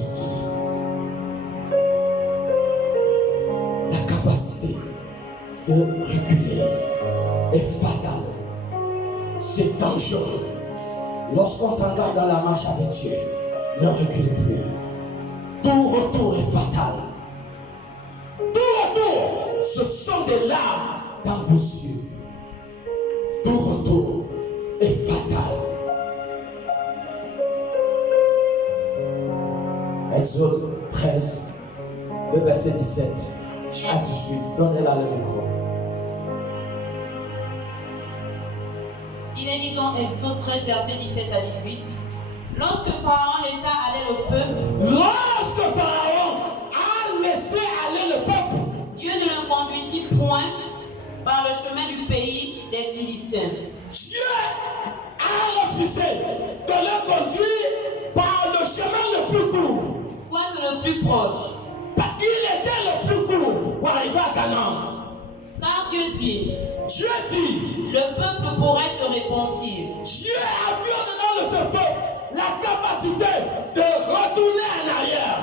La capacité de reculer est fatale. C'est dangereux. Lorsqu'on s'engage dans la marche avec Dieu, ne recule plus. Tout retour est fatal. Tout retour, ce sont des larmes dans vos yeux. Tout retour est fatal. Exode 13, le verset 17 à 18. Donnez-la le micro. Il Il est dit dans Exode 13, verset 17 à 18. Lorsque Pharaon laissa aller le peuple, Lorsque Pharaon a laissé aller le peuple, Dieu ne le conduisit point par le chemin du pays des Philistins. Dieu a refusé de le conduire par le chemin le plus court. Quoique le plus proche. Il était le plus court pour arriver à Canaan. Car Dieu dit, Le peuple pourrait se repentir. Dieu a vu au-dedans de ce peuple la capacité de retourner en arrière.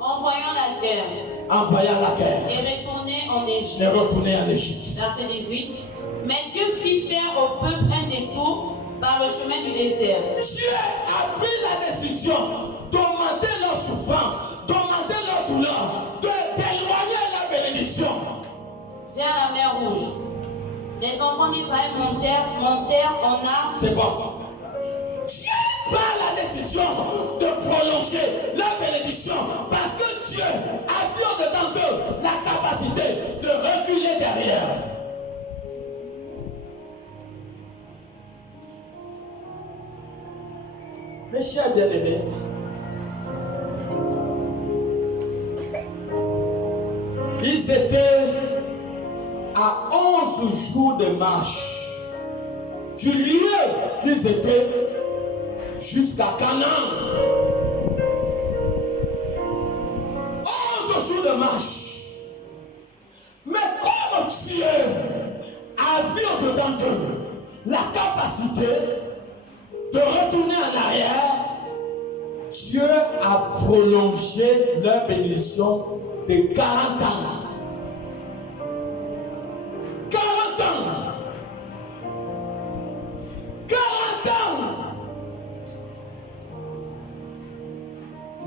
En voyant la guerre. En voyant la guerre. Et retourner en Égypte. Et retourner en Égypte. Verset 18. Mais Dieu fit faire au peuple un détour par le chemin du désert. Dieu a pris la décision d'augmenter leur souffrance, d'augmenter leur douleur, d'éloigner la bénédiction. Vers la mer Rouge. Les enfants d'Israël montèrent en armes. C'est bon. Dieu prend la décision de prolonger la bénédiction parce que Dieu a vu au-dedans d'eux la capacité de reculer derrière. Mes chers bien-aimés, ils étaient à 11 jours de marche du lieu qu'ils étaient jusqu'à Canaan. 11 jours de marche. Mais comme Dieu a vu au-dedans d'eux la capacité de retourner en arrière, Dieu a prolongé leur bénédiction de 40 ans. 40 ans. 40 ans.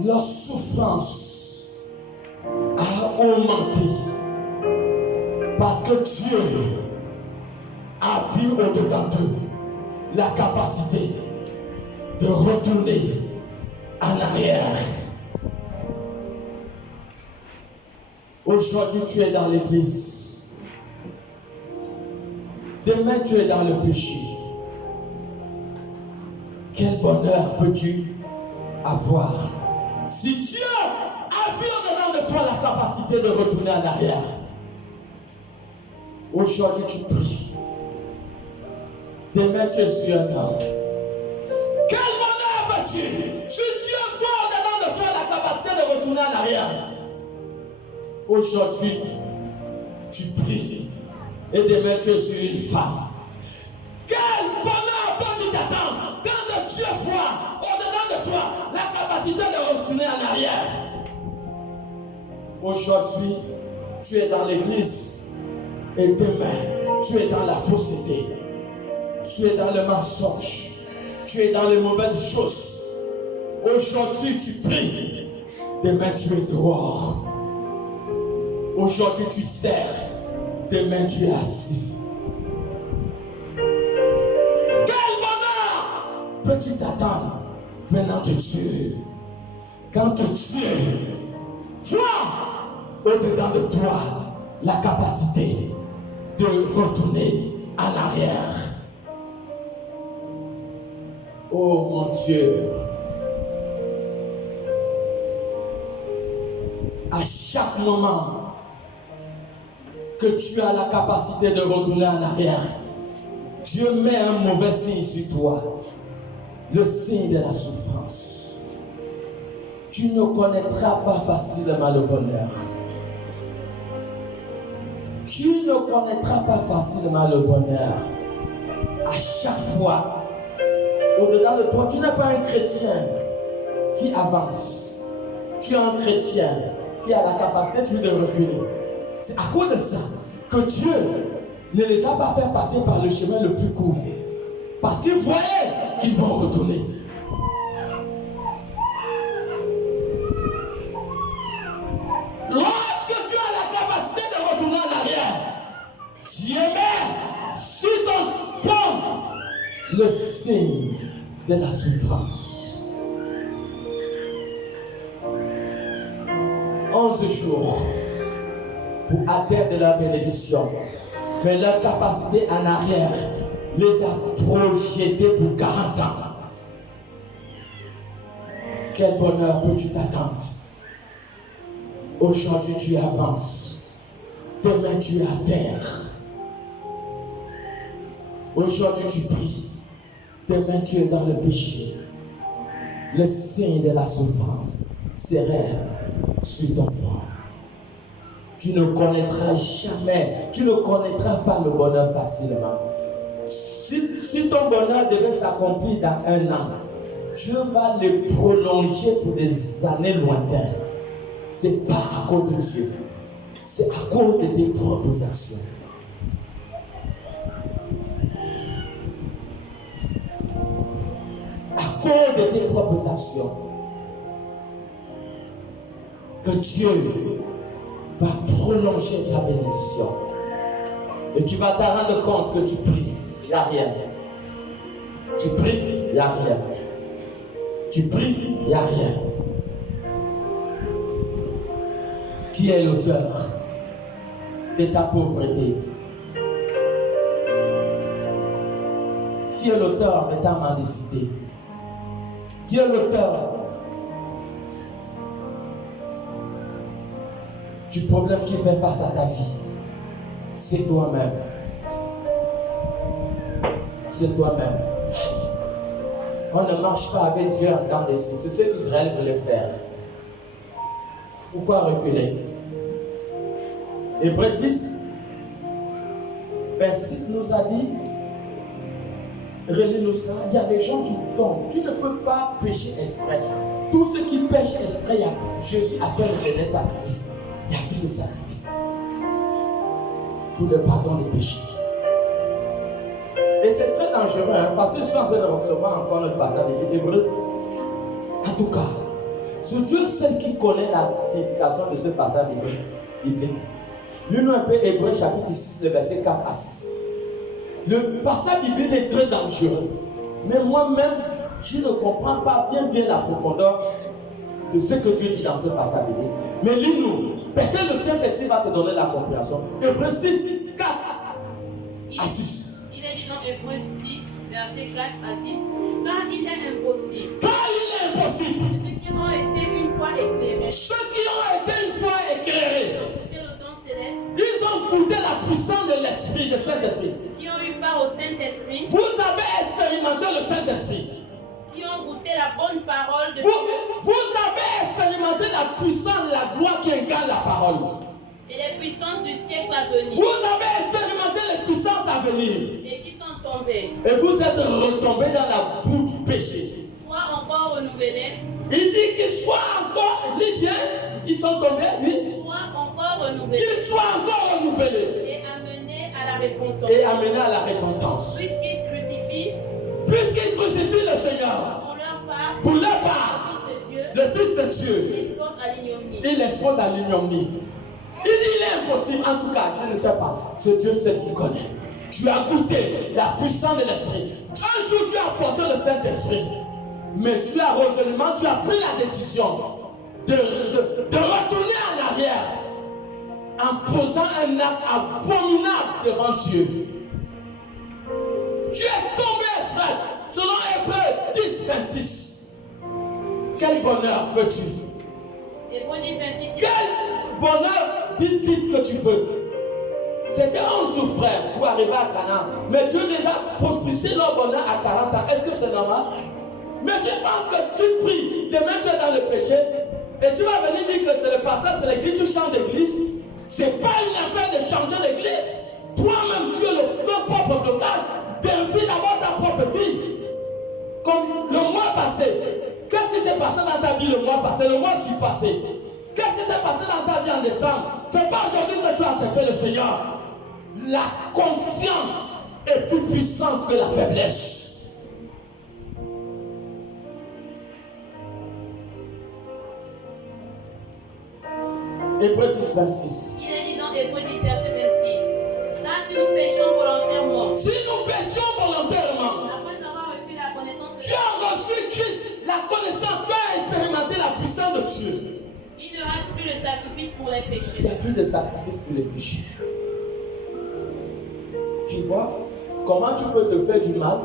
Leur souffrance a augmenté parce que Dieu a vu au-dedans d'eux la capacité de retourner en arrière. Aujourd'hui, tu es dans l'église. Demain, tu es dans le péché. Quel bonheur peux-tu avoir si Dieu a vu au-dedans de toi la capacité de retourner en arrière? Aujourd'hui, tu pries. Demain, tu es sur un homme. Quel bonheur veux-tu si Dieu voit au-dedans de toi la capacité de retourner en arrière? Aujourd'hui, tu pries. Et demain, tu es sur une femme. Quel bonheur peux-tu t'attendre quand Dieu voit au-dedans de toi la capacité de retourner en arrière? Aujourd'hui, tu es dans l'église. Et demain, tu es dans la fausseté. Tu es dans le mensonge. Tu es dans les mauvaises choses. Aujourd'hui, tu pries. Demain, tu es dehors. Aujourd'hui, tu sers. Demain, tu es assis. Quel bonheur peux-tu t'attendre venant de Dieu? Quand Dieu voit au-dedans de toi la capacité de retourner en arrière. Oh mon Dieu, à chaque moment que tu as la capacité de retourner en arrière, Dieu met un mauvais signe sur toi, le signe de la souffrance. Tu ne connaîtras pas facilement le bonheur. Tu ne connaîtras pas facilement le bonheur. À chaque fois, au-dedans de toi, tu n'es pas un chrétien qui avance. Tu es un chrétien qui a la capacité de reculer. C'est à cause de ça que Dieu ne les a pas fait passer par le chemin le plus court. Parce qu'il voyait qu'ils vont retourner. Lorsque tu as la capacité de retourner en arrière, Dieu met sur ton front le signe de la souffrance. 11 jours pour atteindre la bénédiction. Mais leur capacité en arrière les a projetés pour 40 ans. Quel bonheur peux-tu t'attendre? Aujourd'hui, tu avances. Demain, tu es à terre. Aujourd'hui, tu pries. Demain, tu es dans le péché. Le signe de la souffrance serait sur ton front. Tu ne connaîtras jamais, tu ne connaîtras pas le bonheur facilement. Si ton bonheur devait s'accomplir dans 1 an, Dieu va le prolonger pour des années lointaines. Ce n'est pas à cause de Dieu, c'est à cause de tes propres actions. À cause de tes propres actions, que Dieu va prolonger ta bénédiction. Et tu vas te rendre compte que tu pries, il n'y a rien. Tu pries, il n'y a rien. Tu pries, il n'y a rien. Qui est l'auteur de ta pauvreté? Qui est l'auteur de ta mendicité? Qui est l'auteur du problème qui fait face à ta vie? C'est toi-même. C'est toi-même. On ne marche pas avec Dieu en temps de ci. C'est ce qu'Israël voulait faire. Pourquoi reculer? Hébreux 10, verset 6 nous a dit, relis-nous ça, il y a des gens qui tombent. Tu ne peux pas pécher exprès. Tous ceux qui pêchent exprès, Jésus a fait le dernier sacrifice. Il n'y a plus de sacrifice pour le pardon des péchés. Et c'est très dangereux, hein, parce que je suis en train de recevoir encore notre passage des Hébreux. En tout cas, c'est Dieu seul qui connaît la signification de ce passage biblique. Lui-nous un peu Hébreux chapitre 6, le verset 4 à 6. Le passage biblique est très dangereux. Mais moi-même, je ne comprends pas bien la profondeur de ce que Dieu dit dans ce passage biblique. Mais lis-nous. Peut-être le Saint-Esprit va te donner la compréhension. Hébreux 6, 4 à 6. Il est dit dans Hébreux 6, verset 4 à 6. Car il est impossible. Car il est impossible. Ceux qui ont été une fois éclairés. Ceux qui ont été une fois éclairés. Et le don céleste. Ils ont goûté la puissance de l'Esprit, de Saint-Esprit. Qui ont eu part au Saint-Esprit. Vous avez expérimenté le Saint-Esprit. Qui ont goûté la bonne parole de Vous Dieu. avez expérimenté la puissance de la gloire qui incarne la parole. Et les puissances du siècle à venir. Vous avez expérimenté les puissances à venir. Et qui sont tombées. Et vous êtes retombés dans la boue du péché. Soit encore renouvelées. Il dit qu'ils soient encore, lis bien, ils sont tombés, oui. Soit encore renouvelées. Qu'ils soient encore renouvelés. Et amenés à la repentance. Et amenés à la repentance. Puisqu'ils crucifient. Puisqu'ils crucifient le Seigneur. Pour leur part. Pour leur part. Le Fils de Dieu. Il l'expose à l'ignominie. Il dit il est impossible. En tout cas, je ne sais pas. C'est Dieu seul qui connaît. Tu as goûté la puissance de l'Esprit. Un jour, tu as porté le Saint-Esprit. Mais tu as résolument, tu as pris la décision de retourner en arrière en posant un acte abominable devant Dieu. Tu es tombé, frère, selon Hébreux 10, 26. Quel bonheur veux-tu? Hébreux 10, 26. Quel bonheur dites que tu veux? C'était 11 frères pour arriver à Canaan. Mais Dieu les a propulsés leur bonheur à 40 ans. Est-ce que c'est normal? Mais tu penses que tu pries, demain tu es dans le péché, et tu vas venir dire que c'est le passage, c'est l'église, tu changes d'église. C'est pas une affaire de changer l'église. Toi-même, tu es ton propre blocage. Vérifie d'abord ta propre vie. Comme le mois passé. Qu'est-ce qui s'est passé dans ta vie le mois passé, le mois passé? Qu'est-ce qui s'est passé dans ta vie en décembre? C'est pas aujourd'hui que tu as accepté le Seigneur. La confiance est plus puissante que la faiblesse. Hébreux 10, 26. Il est dit dans Hébreux 10, verset 26. Car si nous péchons volontairement. Si nous péchons volontairement. Après avoir reçu la connaissance de tu as reçu Christ, la connaissance, tu as expérimenté la puissance de Dieu. Il ne reste plus de sacrifice pour les péchés. Il n'y a plus de sacrifice pour les péchés. Tu vois, comment tu peux te faire du mal?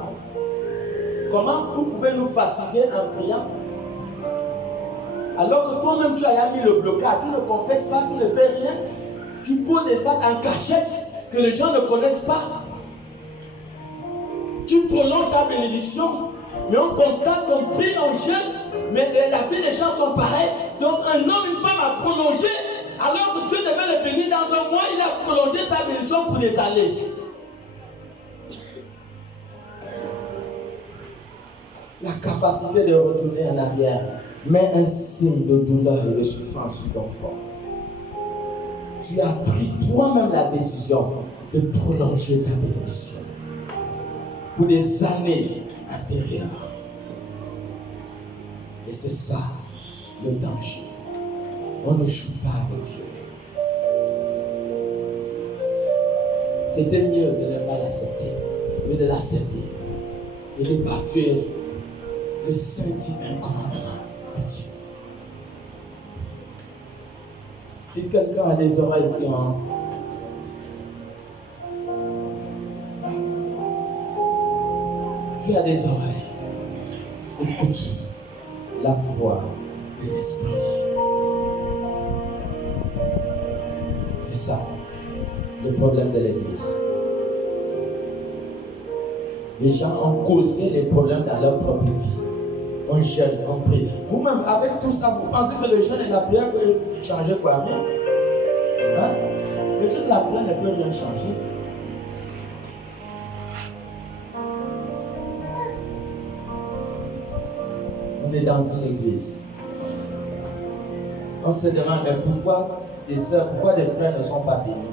Comment vous pouvez nous fatiguer en priant? Alors que toi-même tu as mis le blocage, tu ne confesses pas, tu ne fais rien. Tu poses des actes en cachette que les gens ne connaissent pas. Tu prolonges ta bénédiction, mais on constate qu'on prie, on jeûne, mais la vie des gens sont pareils. Donc un homme, une femme a prolongé, alors que Dieu devait le bénir dans un mois, il a prolongé sa bénédiction pour des années. La capacité de retourner en arrière met un signe de douleur et de souffrance sur ton front. Tu as pris toi-même la décision de prolonger ta bénédiction pour des années intérieures. Et c'est ça le danger. On ne joue pas avec Dieu. C'était mieux de ne pas l'accepter, mais de l'accepter et de bafouer le Saint-Divin commandement de Dieu. Si quelqu'un a des oreilles qui ont tu as des oreilles, écoute la voix de l'Esprit. C'est ça le problème de l'Église. Les gens ont causé les problèmes dans leur propre vie. On jeûne, on prie. Vous-même, avec tout ça, vous pensez que le jeûne et la prière peuvent changer quoi? Rien. Hein? Le jeûne et la prière ne peuvent rien changer. On est dans une église. On se demande, mais pourquoi des sœurs, pourquoi des frères ne sont pas bénis?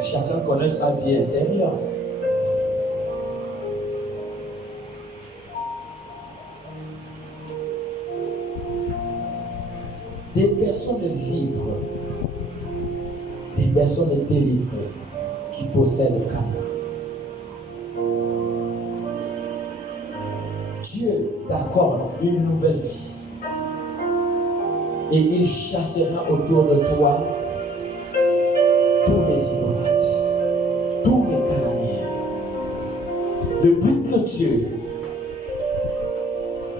Chacun connaît sa vie intérieure. Des personnes libres, des personnes délivrées qui possèdent le Canaan. Dieu t'accorde une nouvelle vie et il chassera autour de toi tous les idolâtres, tous les Cananéens. Le but de Dieu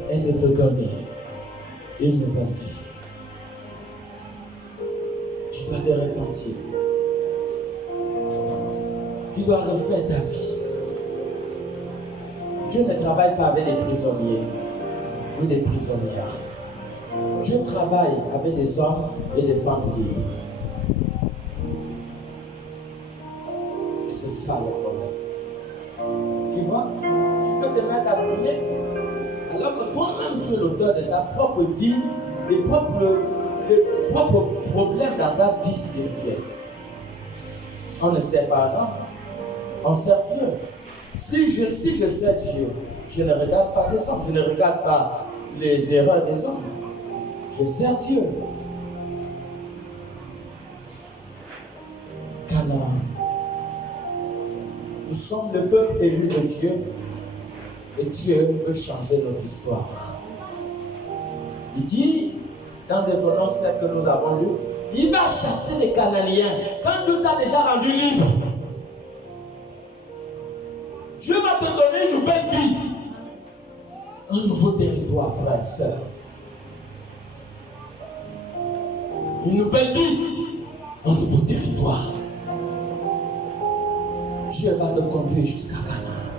est de te donner une nouvelle vie. Tu dois te repentir. Tu dois refaire ta vie. Dieu ne travaille pas avec des prisonniers ou des prisonnières. Dieu travaille avec des hommes et des femmes libres. Et c'est ça le problème. Tu vois, tu peux te mettre à prier alors que toi-même tu es l'auteur de ta propre vie, des propres problèmes dans ta vie spirituelle. On ne sert pas un homme, on sert Dieu. Si je sers Dieu, je ne regarde pas les hommes, je ne regarde pas les erreurs des hommes. Je sers Dieu. Canaan. Nous sommes le peuple élu de Dieu et Dieu veut changer notre histoire. Il dit, dans Deutéronome 7 que nous avons lu, il va chasser les Cananéens. Quand Dieu t'a déjà rendu libre, Dieu va te donner une nouvelle vie. Un nouveau territoire, frères et sœurs. Une nouvelle vie. Un nouveau territoire. Dieu va te conduire jusqu'à Canaan.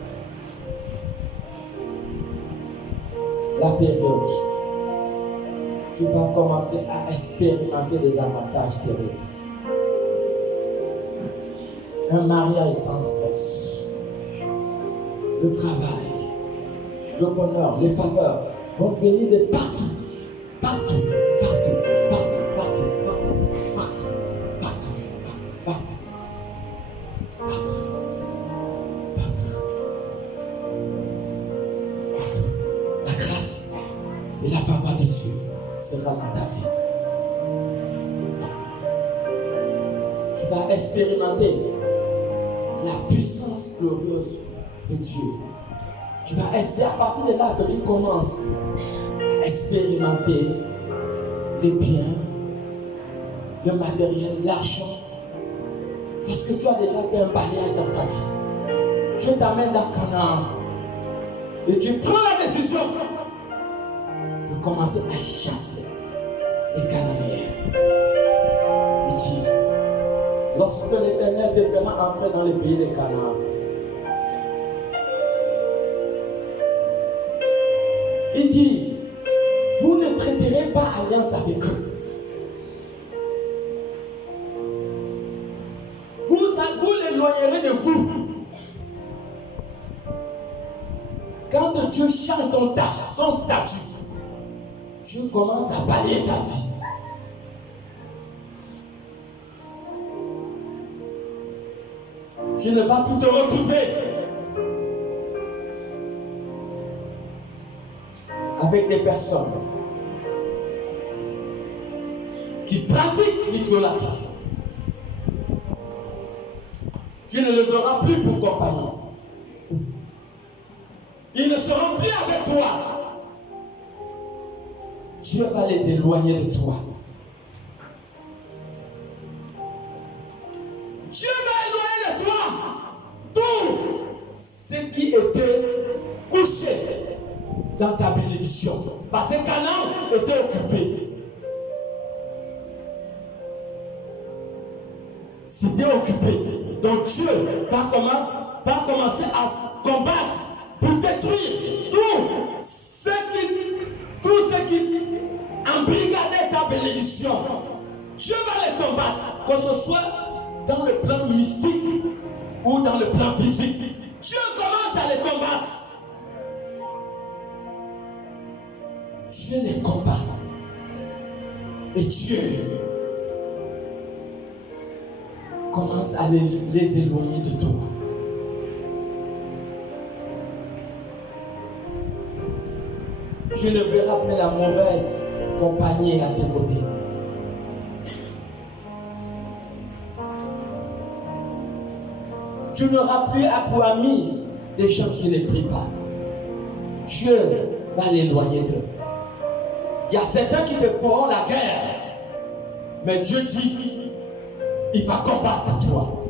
La période, tu vas commencer à expérimenter des avantages terribles. Un mariage sans stress. Le travail, le bonheur, les faveurs vont venir de partout. Partout, partout, partout, partout, partout, partout, partout, partout, partout, partout, partout. La grâce et la faveur de Dieu sera dans ta vie. Tu vas expérimenter la puissance glorieuse de Dieu. Tu vas essayer à partir de là que tu commences à expérimenter les biens, le matériel, l'argent. Parce que tu as déjà fait un balayage dans ta vie. Dieu t'amène dans Canaan. Et tu prends la décision de commencer à chasser les Cananéens. Il dit, lorsque l'Éternel te fera entrer dans le pays de Canaan, il dit, vous ne traiterez pas alliance avec eux. Vous l'éloignerez de vous. Quand Dieu change ton statut, Dieu commence à balayer ta vie. Tu ne vas plus te retrouver avec des personnes qui pratiquent l'idolâtrie. Tu ne les auras plus pour compagnons. Ils ne seront plus avec toi. Dieu va les éloigner de toi. Dieu va éloigner de toi tout ce qui était couché dans ta bénédiction. Parce que Canaan était occupé. C'était occupé. Donc Dieu va commencer à combattre pour détruire tout ce qui embrigadait ta bénédiction. Dieu va les combattre, que ce soit dans le plan mystique ou dans le plan physique. Dieu commence à les combattre. Dieu les combat. Et Dieu commence à les éloigner de toi. Tu ne verras plus la mauvaise compagnie à tes côtés. Tu n'auras plus pour amis des gens qui ne prient pas. Dieu va l'éloigner d'eux. Il y a certains qui te feront la guerre, mais Dieu dit, il va combattre pour toi.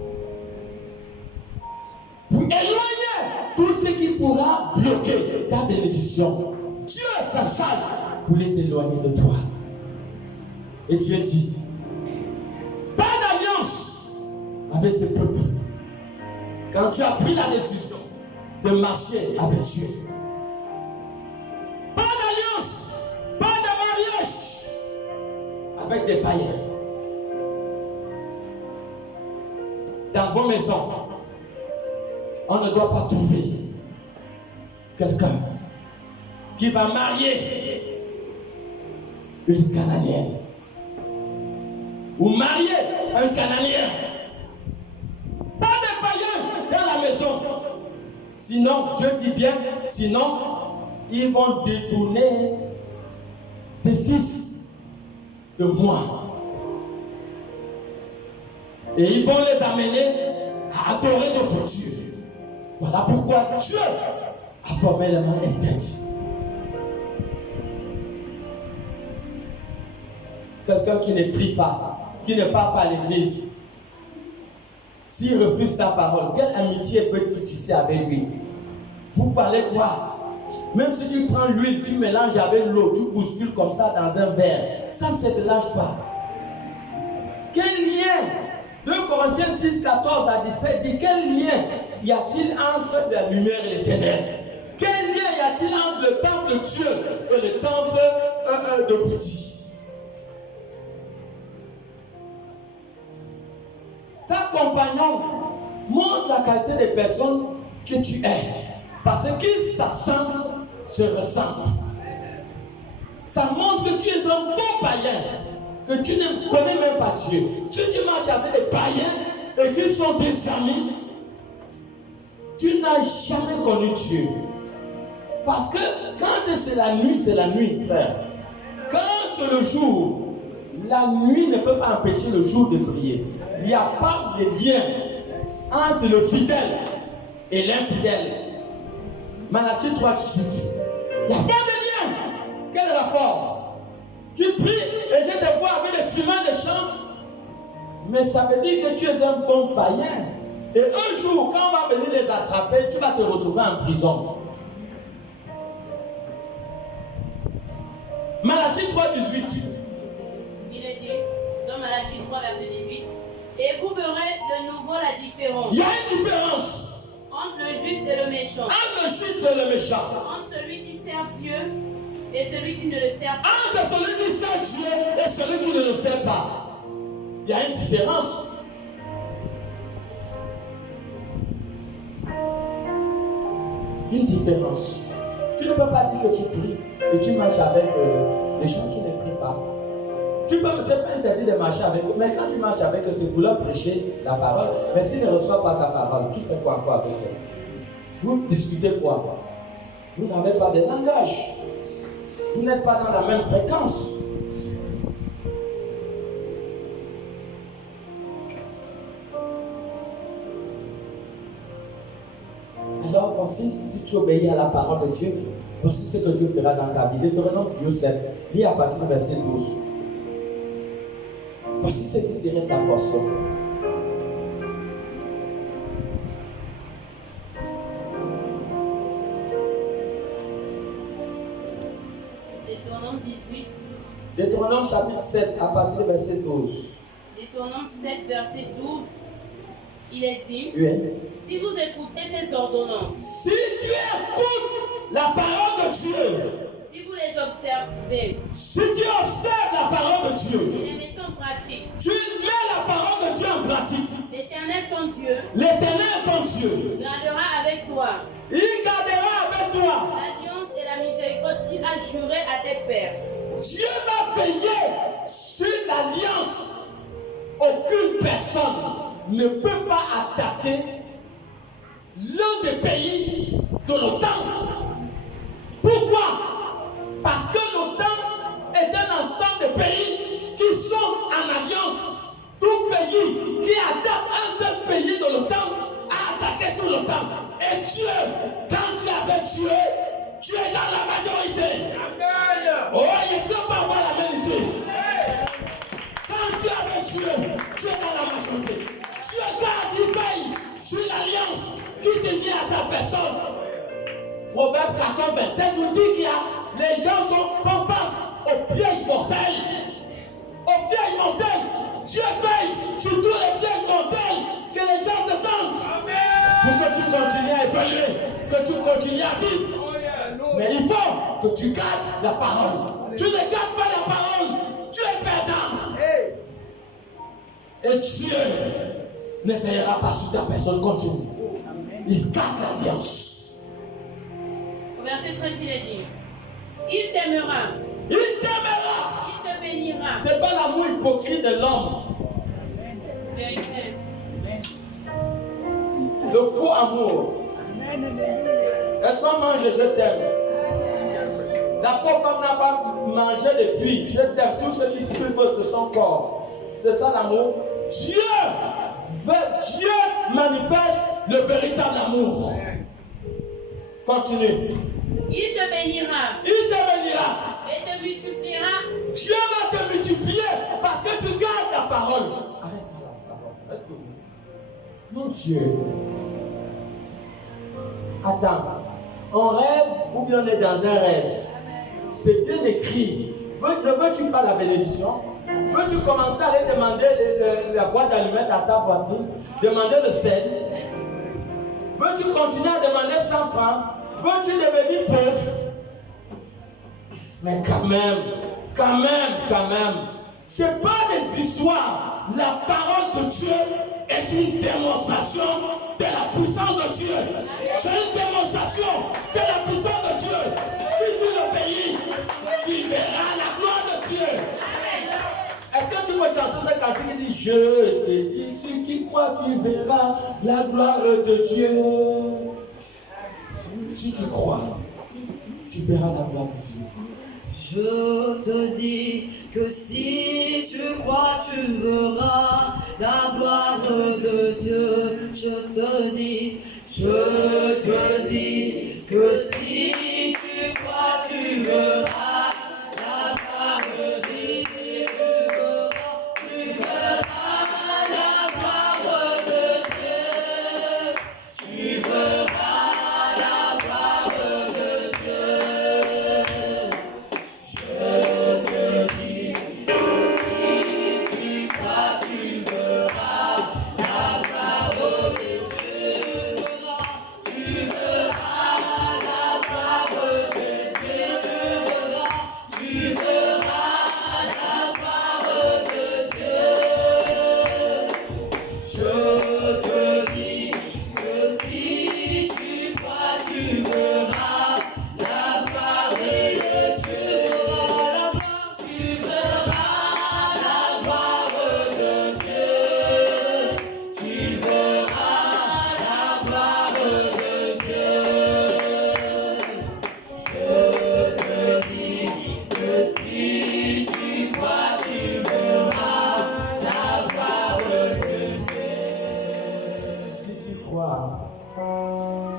Pour éloigner tout ce qui pourra bloquer ta bénédiction. Dieu s'en charge pour les éloigner de toi. Et Dieu dit, pas d'alliance avec ce peuple. Quand tu as pris la décision de marcher avec Dieu, pas d'alliance, pas de mariage avec des païens. Dans vos maisons, on ne doit pas trouver quelqu'un qui va marier une Cananéenne ou marier un Cananéen. Pas de païens dans la maison. Sinon, Dieu dit bien, sinon, ils vont détourner tes fils de moi. Et ils vont les amener à adorer d'autres dieux. Voilà pourquoi Dieu a formellement interdit. Quelqu'un qui ne prie pas, qui ne part pas à l'église, s'il refuse ta parole, quelle amitié peux-tu tisser avec lui? Vous parlez quoi? Même si tu prends l'huile, tu mélanges avec l'eau, tu bouscules comme ça dans un verre, ça ne se mélange pas. Quel lien? 2 Corinthiens 6, 14 à 17 dit, quel lien y a-t-il entre la lumière et les ténèbres? Quel lien y a-t-il entre le temple de Dieu et le temple de Bouddhi? Ta compagnon montre la qualité des personnes que tu es. Parce qu'ils s'assemblent, se ressemblent. Ça montre que tu es un bon païen, que tu ne connais même pas Dieu. Si tu marches avec des païens et qu'ils sont des amis, tu n'as jamais connu Dieu. Parce que quand c'est la nuit, frère. Quand c'est le jour, la nuit ne peut pas empêcher le jour de briller. Il n'y a pas de lien entre le fidèle et l'infidèle. Malachie 3, 18. Il n'y a pas de lien. Quel rapport? Tu pries et je te vois avec les fumants de chanvre. Mais ça veut dire que tu es un bon païen. Et un jour, quand on va venir les attraper, tu vas te retrouver en prison. Malachie 3,18. Il est dit, dans Malachie 3, verset 18, et vous verrez de nouveau la différence Il y a une différence entre le juste et le méchant, entre le juste et le méchant. entre celui qui sert Dieu et celui qui ne le sert pas. Entre celui qui sert Dieu et celui qui ne le sert pas. Il y a une différence. Une différence. Tu ne peux pas dire que tu pries et tu marches avec des gens qui ne prient pas. Tu peux, c'est pas interdit de marcher avec eux, mais quand tu marches avec eux, c'est pour leur prêcher la parole. Mais s'ils ne reçoivent pas ta parole, tu fais quoi avec eux? Vous discutez quoi? Vous n'avez pas de langage. Vous n'êtes pas dans la même fréquence. Alors, voici, si tu obéis à la parole de Dieu, voici ce que Dieu fera dans ta vie. Deutéronome 7, lis à partir du verset 12. Voici ce qui serait ta portion. Deutéronome 18. Deutéronome chapitre 7, à partir du verset 12. Deutéronome 7, verset 12. Il est dit, Oui. si vous écoutez ces ordonnances, Si tu écoutes la parole de Dieu, si vous les observez si tu observes la parole de Dieu, et les mettez en pratique, tu mets la parole de Dieu en pratique, l'Éternel ton Dieu l'Éternel ton Dieu, gardera avec toi il gardera avec toi. l'alliance et la miséricorde qu'il a juré à tes pères. Dieu va veiller sur l'alliance. Aucune personne ne peut pas attaquer l'un des pays de l'OTAN. Pourquoi? Parce que l'OTAN est un ensemble de pays qui sont en alliance. Tout pays qui attaque un seul pays de l'OTAN a attaqué tout l'OTAN. Et Dieu, quand tu es avec Dieu, tu es dans la majorité. Amen. Oh, il ne faut pas voir la même ici. Quand tu es avec Dieu, tu es dans la majorité. Dieu garde, il veille sur l'alliance qui te lie à sa personne. Proverbe 14, verset nous dit qu'il y a les gens font face au piège mortel. Au piège mortel. Dieu veille sur tous les pièges mortels que les gens te tentent. Pour que tu continues à évoluer, que tu continues à vivre. Mais il faut que tu gardes la parole. Tu ne gardes pas la parole, tu es perdant. Et Dieu ne veillera pas sur ta personne. Continue. Il garde l'alliance. Au verset 13, il est dit, il t'aimera, Il t'aimera. il te bénira. C'est pas l'amour hypocrite de l'homme. Vérité. Le faux amour. Est-ce qu'on mange je t'aime? La pauvre femme n'a pas mangé depuis. Je t'aime. Tout ce qui veut, c'est son corps. C'est ça l'amour. Dieu manifeste le véritable amour. Continue. Il te bénira Il te bénira. et te multipliera. Dieu va te multiplier parce que tu gardes la parole. Arrête la parole. Est-ce que vous... Mon Dieu. Attends. On rêve ou bien on est dans un rêve? C'est bien écrit. Ne veux-tu pas la bénédiction? Veux-tu commencer à aller demander la boîte d'allumettes à ta voisine? Demander le sel? Veux-tu continuer à demander 100 francs? Veux-tu devenir pauvre? Mais quand même, c'est pas des histoires. La parole de Dieu est une démonstration de la puissance de Dieu. C'est une démonstration de la puissance de Dieu. Si tu l'obéis, tu verras la gloire de Dieu. Est-ce que tu peux chanter ce cantique qui dit je te dis, si tu crois, tu verras la gloire de Dieu. Si tu crois, tu verras la gloire de Dieu. Je te dis que si tu crois, tu verras la gloire de Dieu. Je te dis que si tu crois, tu verras la gloire de Dieu. Tu verras la gloire de Dieu.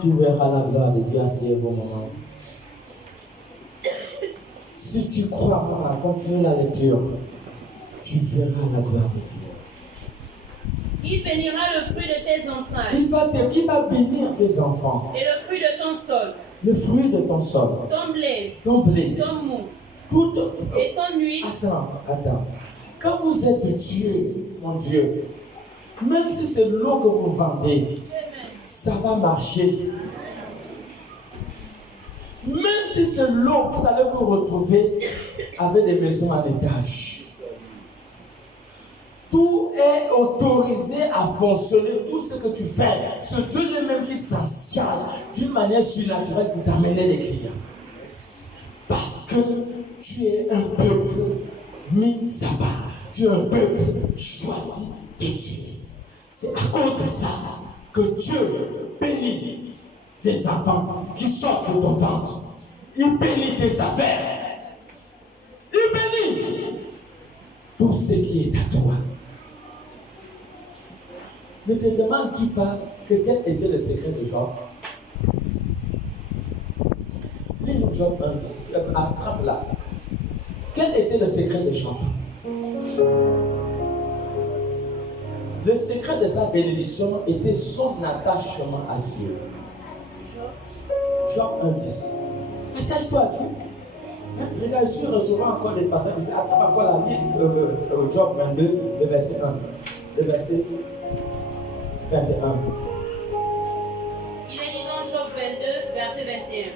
Tu verras la gloire de Dieu à ces beaux moments. Si tu crois, maman, continue la lecture. Tu verras la gloire de Dieu. Il bénira le fruit de tes entrailles Il va bénir tes enfants. et le fruit de ton sol, Le fruit de ton sol, ton blé, ton blé, ton mou tout. et ton huile. Attends. Quand vous êtes de Dieu, mon Dieu, même si c'est l'eau que vous vendez, ça va marcher. Même si c'est l'eau, vous allez vous retrouver avec des maisons à l'étage. Tout est autorisé à fonctionner, tout ce que tu fais. C'est Dieu lui-même qui s'assied d'une manière surnaturelle pour t'amener des clients. Parce que tu es un peuple mis à part. Tu es un peuple choisi de Dieu. C'est à cause de ça que Dieu bénit les enfants qui sortent de ton ventre. Il bénit tes affaires. Il bénit tout ce qui est à toi. Ne te demandes-tu pas que quel était le secret de Job? Lis-nous Job 1, attrape-la. Quel était le secret de Job? Le secret de sa bénédiction était son attachement à Dieu. Job 1,10. Attache-toi à Dieu. Regarde, je recevrai encore des passages. Attrape encore la ligne, Job 22, le verset 1. Le verset 21. Il est dit dans Job 22, verset 21.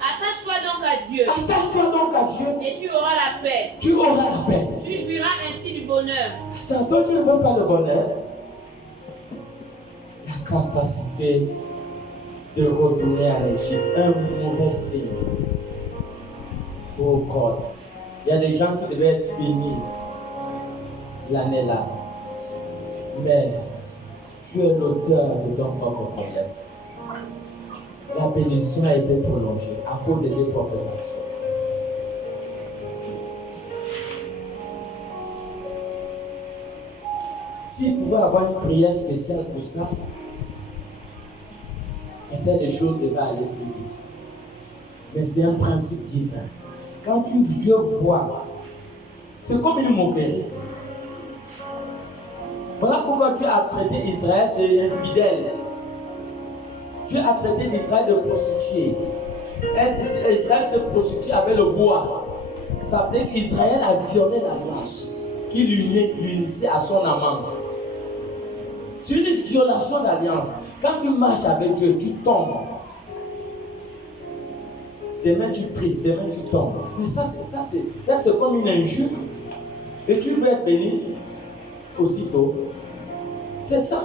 Attache-toi donc à Dieu. Attache-toi donc à Dieu. Et tu auras la paix. Tu auras la paix. Tu jouiras ainsi du bonheur. Attends, toi tu ne veux pas le bonheur. La capacité de retourner à l'Égypte, un mauvais signe. Oh God. Il y a des gens qui devaient être bénis l'année là. Mais tu es l'auteur de ton propre problème. La bénédiction a été prolongée à cause de tes propres actions. S'il pouvait avoir une prière spéciale pour ça, peut-être les choses devaient aller plus vite. Mais c'est un principe divin. Quand Dieu voit, c'est comme une moquerie. Voilà pourquoi Dieu a traité Israël d'infidèle. Dieu a traité Israël de prostituée. Israël se prostitue avec le bois. Ça veut dire qu'Israël a violé l'alliance qui l'unissait à son amant. C'est une violation d'alliance. Quand tu marches avec Dieu, tu tombes. Demain tu pries, demain tu tombes. Mais ça c'est comme une injure. Et tu veux être béni aussitôt. C'est ça.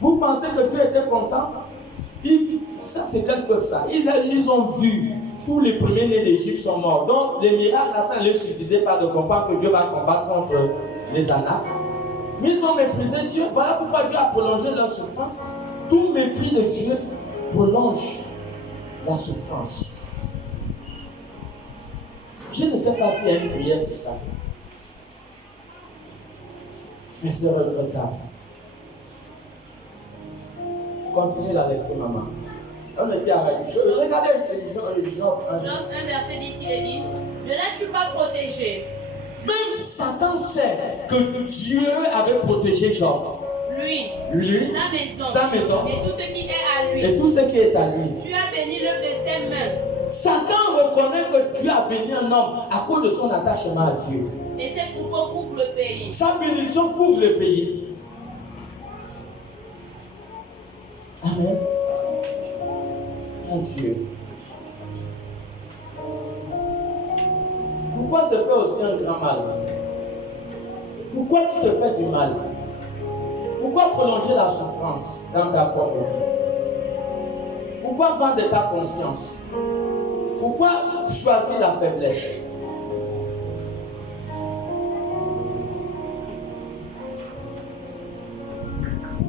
Vous pensez que Dieu était content? Ça c'est quel peuple ça? Ils ont vu tous les premiers-nés d'Égypte sont morts. Donc les miracles, ça ne leur suffisait pas de comprendre que Dieu va combattre contre les Anaques. Mais ils ont méprisé Dieu. Voilà pourquoi Dieu a prolongé leur souffrance. Tout mépris de Dieu prolonge la souffrance. Je ne sais pas s'il y a une prière pour ça. Mais c'est regrettable. Continuez la lecture, maman. On était arrêté. Regardez Job 1. Job 1, verset 10, il est dit, ne l'as-tu pas protégé? Même Satan sait que Dieu avait protégé Job. Lui, sa maison, et tout ce qui est à lui. Et tout ce qui est à lui. Tu as béni l'œuvre de ses mains. Satan reconnaît que Dieu a béni un homme à cause de son attachement à Dieu. Et ses troupeaux couvrent le pays. Sa bénédiction couvre le pays. Amen. Mon Dieu. Pourquoi se fait aussi un grand mal? Pourquoi tu te fais du mal? Pourquoi prolonger la souffrance dans ta propre vie? Pourquoi vendre ta conscience? Pourquoi choisir la faiblesse?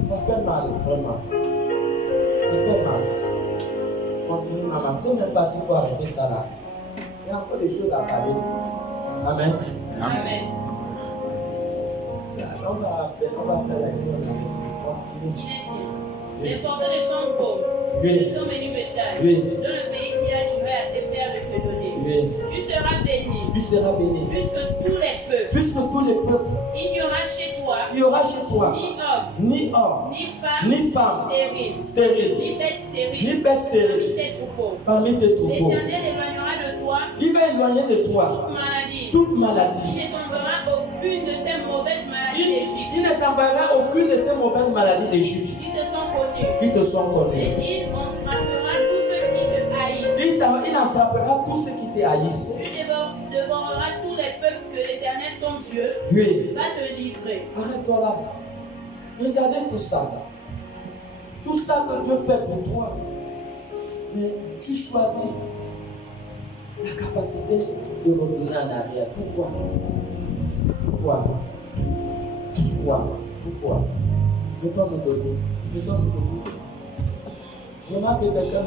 Ça fait mal, vraiment. Ça fait mal. Continue, maman. Je ne sais même pas s'il faut arrêter ça là. Il y a encore des choses à parler. Amen. Amen. On va faire la nuit. Il est dit, les porteurs de tambours Oui. de ton menu bétail, Oui. dans le pays qui a juré à tes pères de te donner. Oui. Tu seras béni, Tu seras béni. puisque tous les peuples, Puisque tous les peuples, il n'y aura chez toi il y aura chez toi ni homme, ni homme, ni femme, ni femme stérile, stérile, ni bête stérile, ni bête stérile ni tes troupeaux. parmi tes troupeaux. L'Éternel éloignera de toi Il va éloigner de toi toute maladie. toute Il maladie. ne tombera aucune de ces mauvaises maladies d'Égypte Il ne t'enverra aucune de ces mauvaises maladies d'Égypte qui te sont connues. qui te sont connues. Et il en frappera tous ceux qui se haïssent. Il en frappera tous ceux qui te haïssent. Tu dévoreras tous les peuples que l'Éternel ton Dieu Oui. va te livrer. Arrête-toi là. Regardez tout ça. Tout ça que Dieu fait pour toi. Mais tu choisis la capacité de retourner en arrière. Pourquoi? Pourquoi? Pourquoi? Pourquoi? Retourne debout. Retourne debout. Remarque quelqu'un.